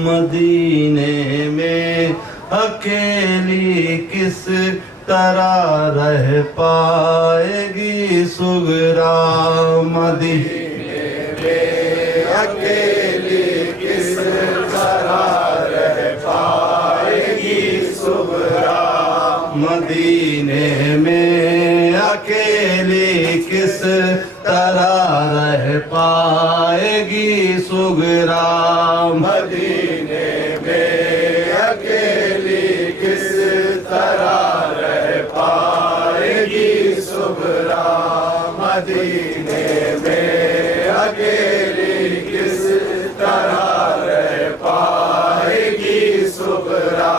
مدینے میں اکیلی کس طرح رہ پائے گی سغرا مدینے میں اکیلی کس طرح رہ پائے گی سغرا مدینے میں اکیلی کس طرح رہ پائے گی سغرا مدینے میں اکیلی کس طرح رہ پائے گی سغرا مدینے میں اکیلی کس طرح رہ پائے گی سغرا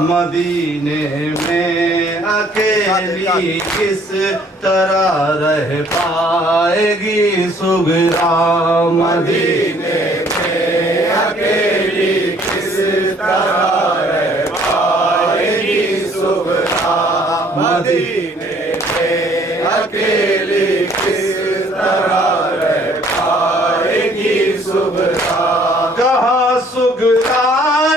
مدینے میں اکیلی کس طرح رہ پائے گی سغرا مدینے میں اکیلی کس طرح رہ پائے گی سغرا مدینے میں اکیلی کس طرح رہ پائے گی سغرا کہا سغرا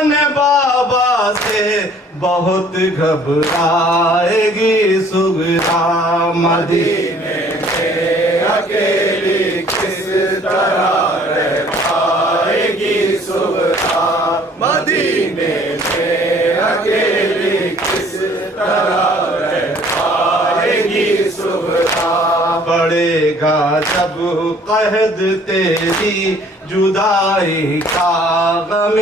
نے بابا سے بہت گھبرائے گی سغرا مدینے میں اکیلی کس طرح رہ پائے گی سغرا مدینے میں اکیلی کس طرح رہ پائے گی سغرا پڑے گا جب قحط تیری جدائی کا غم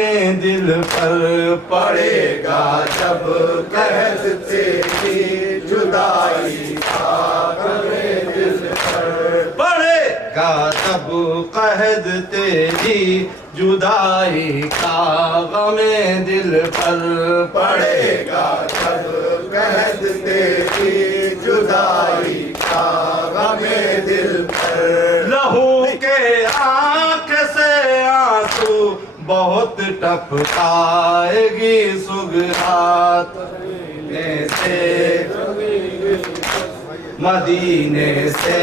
دل پر پڑے گا جب قحط تیری جدائی کا غم دل پر پڑے گا جب قحط تیری جدائی کا غم دل پر پڑے گا جب قحط تیری جدائی کا غم دل پر لہو کے آنکھ سے آنسو بہت ٹپکائے گی سغرا مدینے سے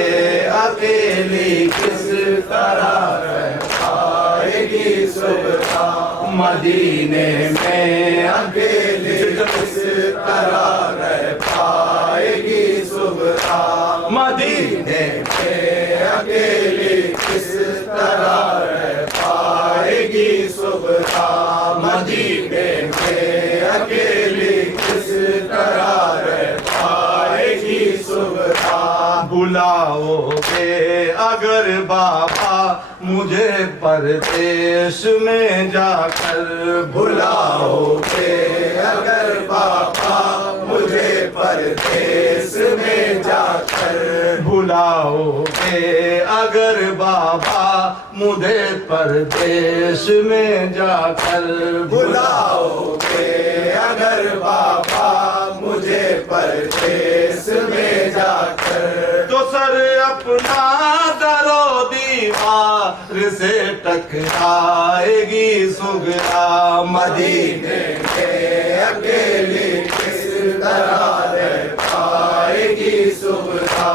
اکیلی کس طرح رہ پائے گی سغرا مدینے میں اکیلی کس طرح رہ پائے گی سغرا مدینے میں اکیلی کس طرح رہ پائے گی سغرا مدینے میں اکیلی کس طرح رہ پائے گی سغرا بلاؤ گے اگر بابا مجھے پردیش میں جا کر بلاؤ گے اگر بابا مجھے پردیش میں جا کر بلاؤ گے اگر بابا مجھے پردیش میں جا کر بلاؤ گے اگر بابا مجھے پردیش میں جا کر تو سر اپنا در و دیوار سے ٹکرائے گی سغرا مدینے میں اکیلی کس طرح رہ پائے گی سغرا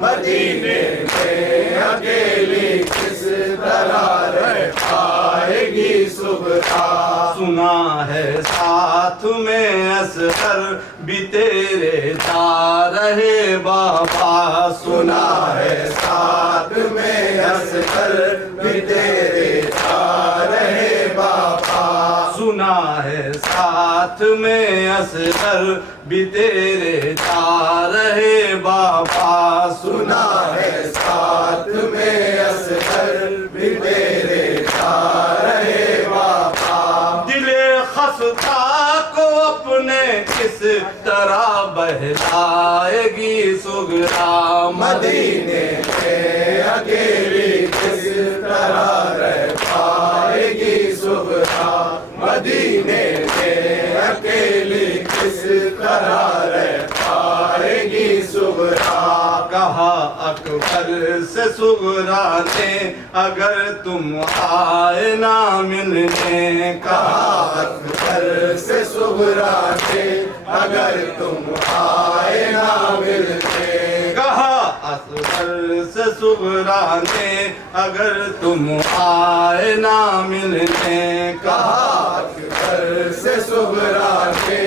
مدینے میں اکیلی کس طرح رہ پائے گی سغرا سنا ہے ساتھ میں اصغر بھی تیرے جا رہے بابا سنا ہے ساتھ میں اصغر بھی تیرے جا رہے بابا سنا ہے ساتھ میں اصغر بھی تیرے جا رہے بابا سنا ہے ساتھ میں اصغر بھی تیرے جا رہے بابا دل خستہ کو اپنے کس طرح بہلائے گی سغرا مدینے میں اکیلی کس طرح رہ پائے گی سغرا مدینے میں اصغر سے صغرا نے اگر تم آئے نہ ملنے، کہا اصغر سے صغرا نے اگر تم آئے نہ ملنے، کہا اصغر سے صغرا نے اگر تم آئے نہ ملنے، کہا اصغر سے صغرا نے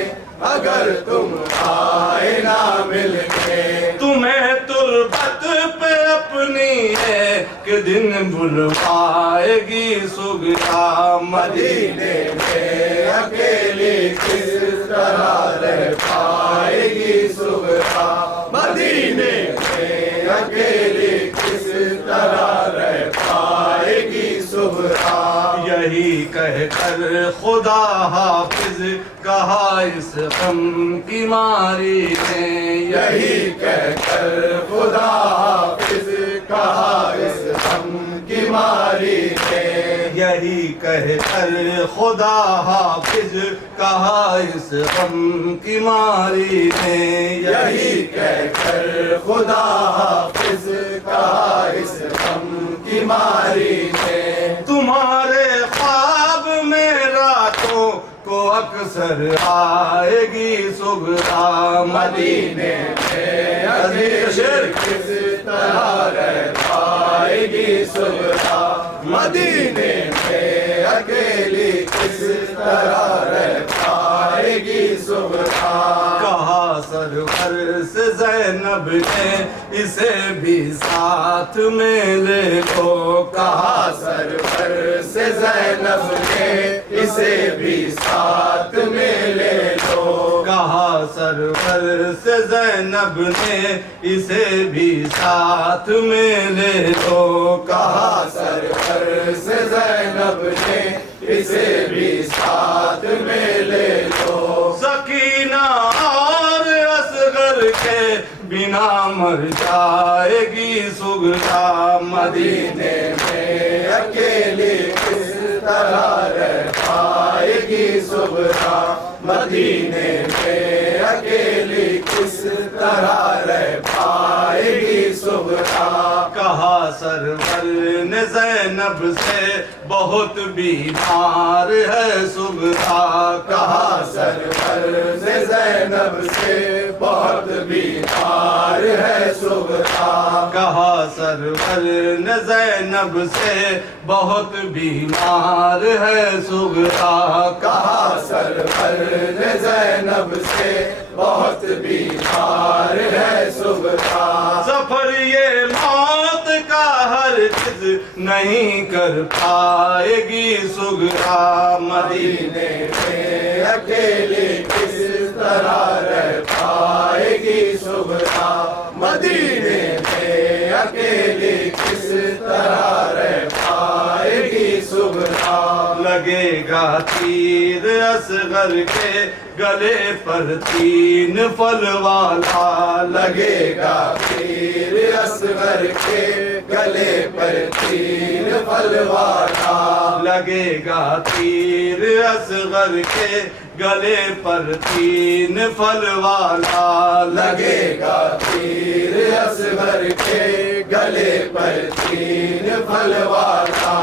اگر تم آئے نہ ملنے، تمہیں تربت پہ اپنی ایک دن بلوائے گی صغرا، مدینے میں اکیلی کس طرح رہ پائے گی صغرا، مدینے میں اکیلی کس طرح رہ پائے گی صغرا، یہی کہہ کر خدا حافظ کہا اس غم کی ماری نے، یہی کہہ کر خدا حافظ کہا اس غم کی ماری نے، یہی کہہ کر خدا حافظ کہا اس غم کی ماری نے، یہی کہہ کر خدا حافظ کہا اس غم کی ماری نے، تمہارے خواب میں راتوں کو اکثر آئے گی صغرا، مدینے میں عزیز کس طرح رہ پائے گی صغرا، مدینے میں اکیلی کس طرح رہ پائے گی صغرا، کہا سرور سے زینب نے اسے بھی ساتھ میں لے لو، کہا سرور سے زینب نے اسے بھی ساتھ میں لے لو، کہا سرور سے زینب نے اسے بھی ساتھ میں لے لو، کہا سرور سے زینب نے اسے بھی ساتھ میں لے لو، سکینہ اور اصغر کے بنا مر جائے گی صغرا، مدینے میں اکیلی کس طرح رہ پائے گی صغرا، مدینے میں اکیلی کس طرح رہ پائے گی صغرا، کہا سرور نے زینب سے بہت بیمار ہے صغرا، کہا سرور نے زینب سے بہت بیمار ہے صغرا، کہا سرور نے زینب سے بہت بیمار ہے صغرا، کہا سرور نے زینب سے بہت بیمار ہے صغرا، سفر یہ موت کا ہرگز نہیں کر پائے گی صغرا، مدینے میں اکیلی کس طرح رہ پائے گی صغرا، مدینے میں اکیلی کس طرح رہ پائے گی صغرا، لگے گا تیر اصغر کے گلے پر 3 پھل والا، لگے گا تیر اصغر کے گلے پر 3 پھل والا، لگے گا تیر اصغر کے گلے پر 3 پھل والا، لگے گا تیر اصغر کے گلے پر 3 پھل والا،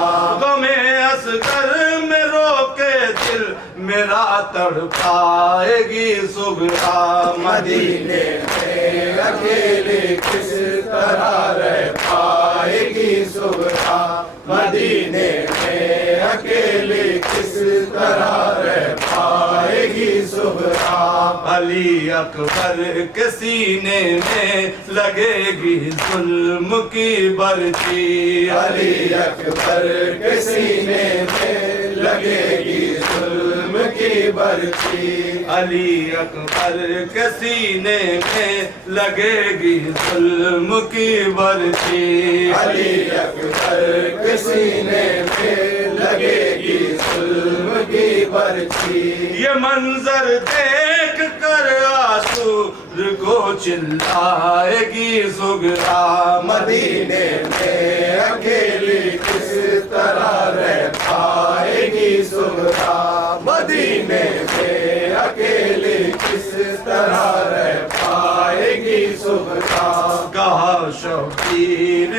غم اصغر میں رو کے دل میرا تڑپائے گی صغرا، مدینے میں اکیلی کس طرح رہ پائے گی صغرا، مدینے میں اکیلی کس طرح رہ پائے گی صغرا، علی اکبر کے سینے میں لگے گی ظلم کی برچی، علی اکبر کے سینے میں لگے گی ظلم کی برچی، علی اکبر کے سینے میں لگے گی ظلم کی برچی، علی اکبر کے سینے میں لگے گی ظلم کی برچی، یہ منظر دیکھ کر آسور کو چلائے گی صغرا، مدینے میں اکیلی کس طرح رہ پائے گی صغرا، مدینے میں اکیلی کس طرح رہ پائے گی صغرا، کہا شبیر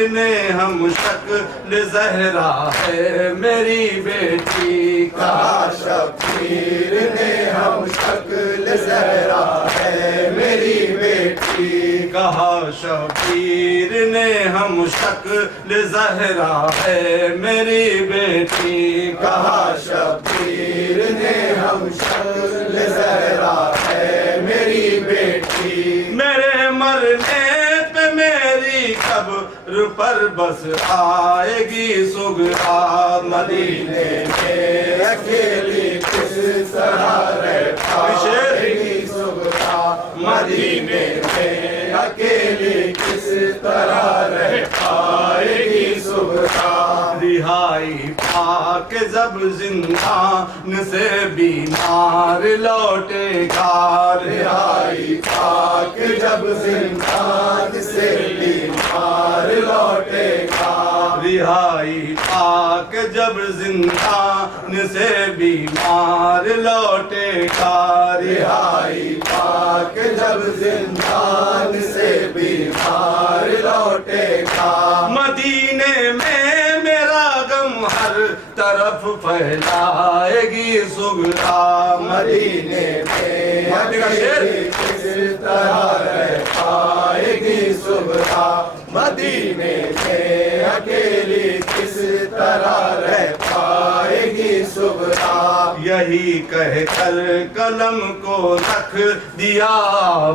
زہرا ہے میری بیٹی کہا شبیر نے ہم شکل زہرا ہے میری بیٹی کہا شبیر نے ہم شکل زہرا ہے میری بیٹی کہا شبیر نے ہم شکل زہرا ہے میری بیٹی میرے مرنے پہ میری قبر پر بس آئے گی سغرا مدینے میں اکیلی کس طرح رہ پائے گی سغرا مدینے میں اکیلی کس طرح رہ پائے گی سغرا رہائی پا کے جب زندان سے بیمار لوٹے گا رہائی پا کے جب زندان سے بیمار لوٹے گا رہائی پا کے جب زندان سے بیمار لوٹے گا رہائی پا کے جب زندان سے بیمار لوٹے گا مدینے میں میرا غم ہر طرف پھیلائے گی سغرا مدینے میں اکیلی کس طرح رہ پائے گی سغرا مدینے میں اکیلی کس طرح رہ پائے گی سغرا یہی کہہ کر قلم کو رکھ دیا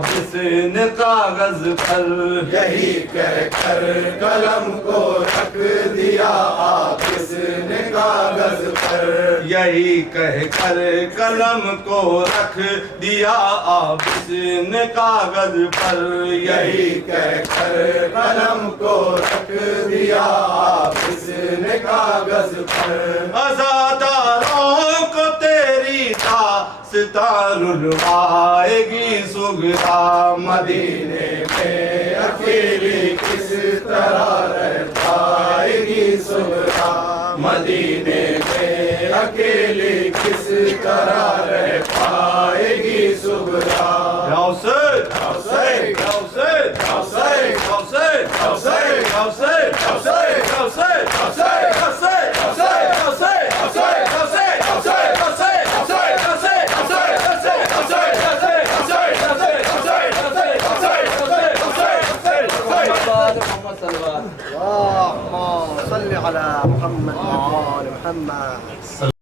جس نے کاغذ پر یہی کہہ کر قلم کو رکھ دیا جس نے کاغذ پر یہی کہہ کر قلم کو رکھ دیا جس نے کاغذ پر یہی کہہ کر قلم کو رکھ دیا جس نے کاغذ پر عزاداروں کو تیری داستان رلوائے گی سغرا مدینے میں اکیلی کس طرح رہ پائے گی سغرا مدینے میں اکیلی کس طرح رہ پائے گی سغرا غوث غوث غوث غوث غوث غوث غوث غوث غوث اللهم صل على محمد وآل محمد.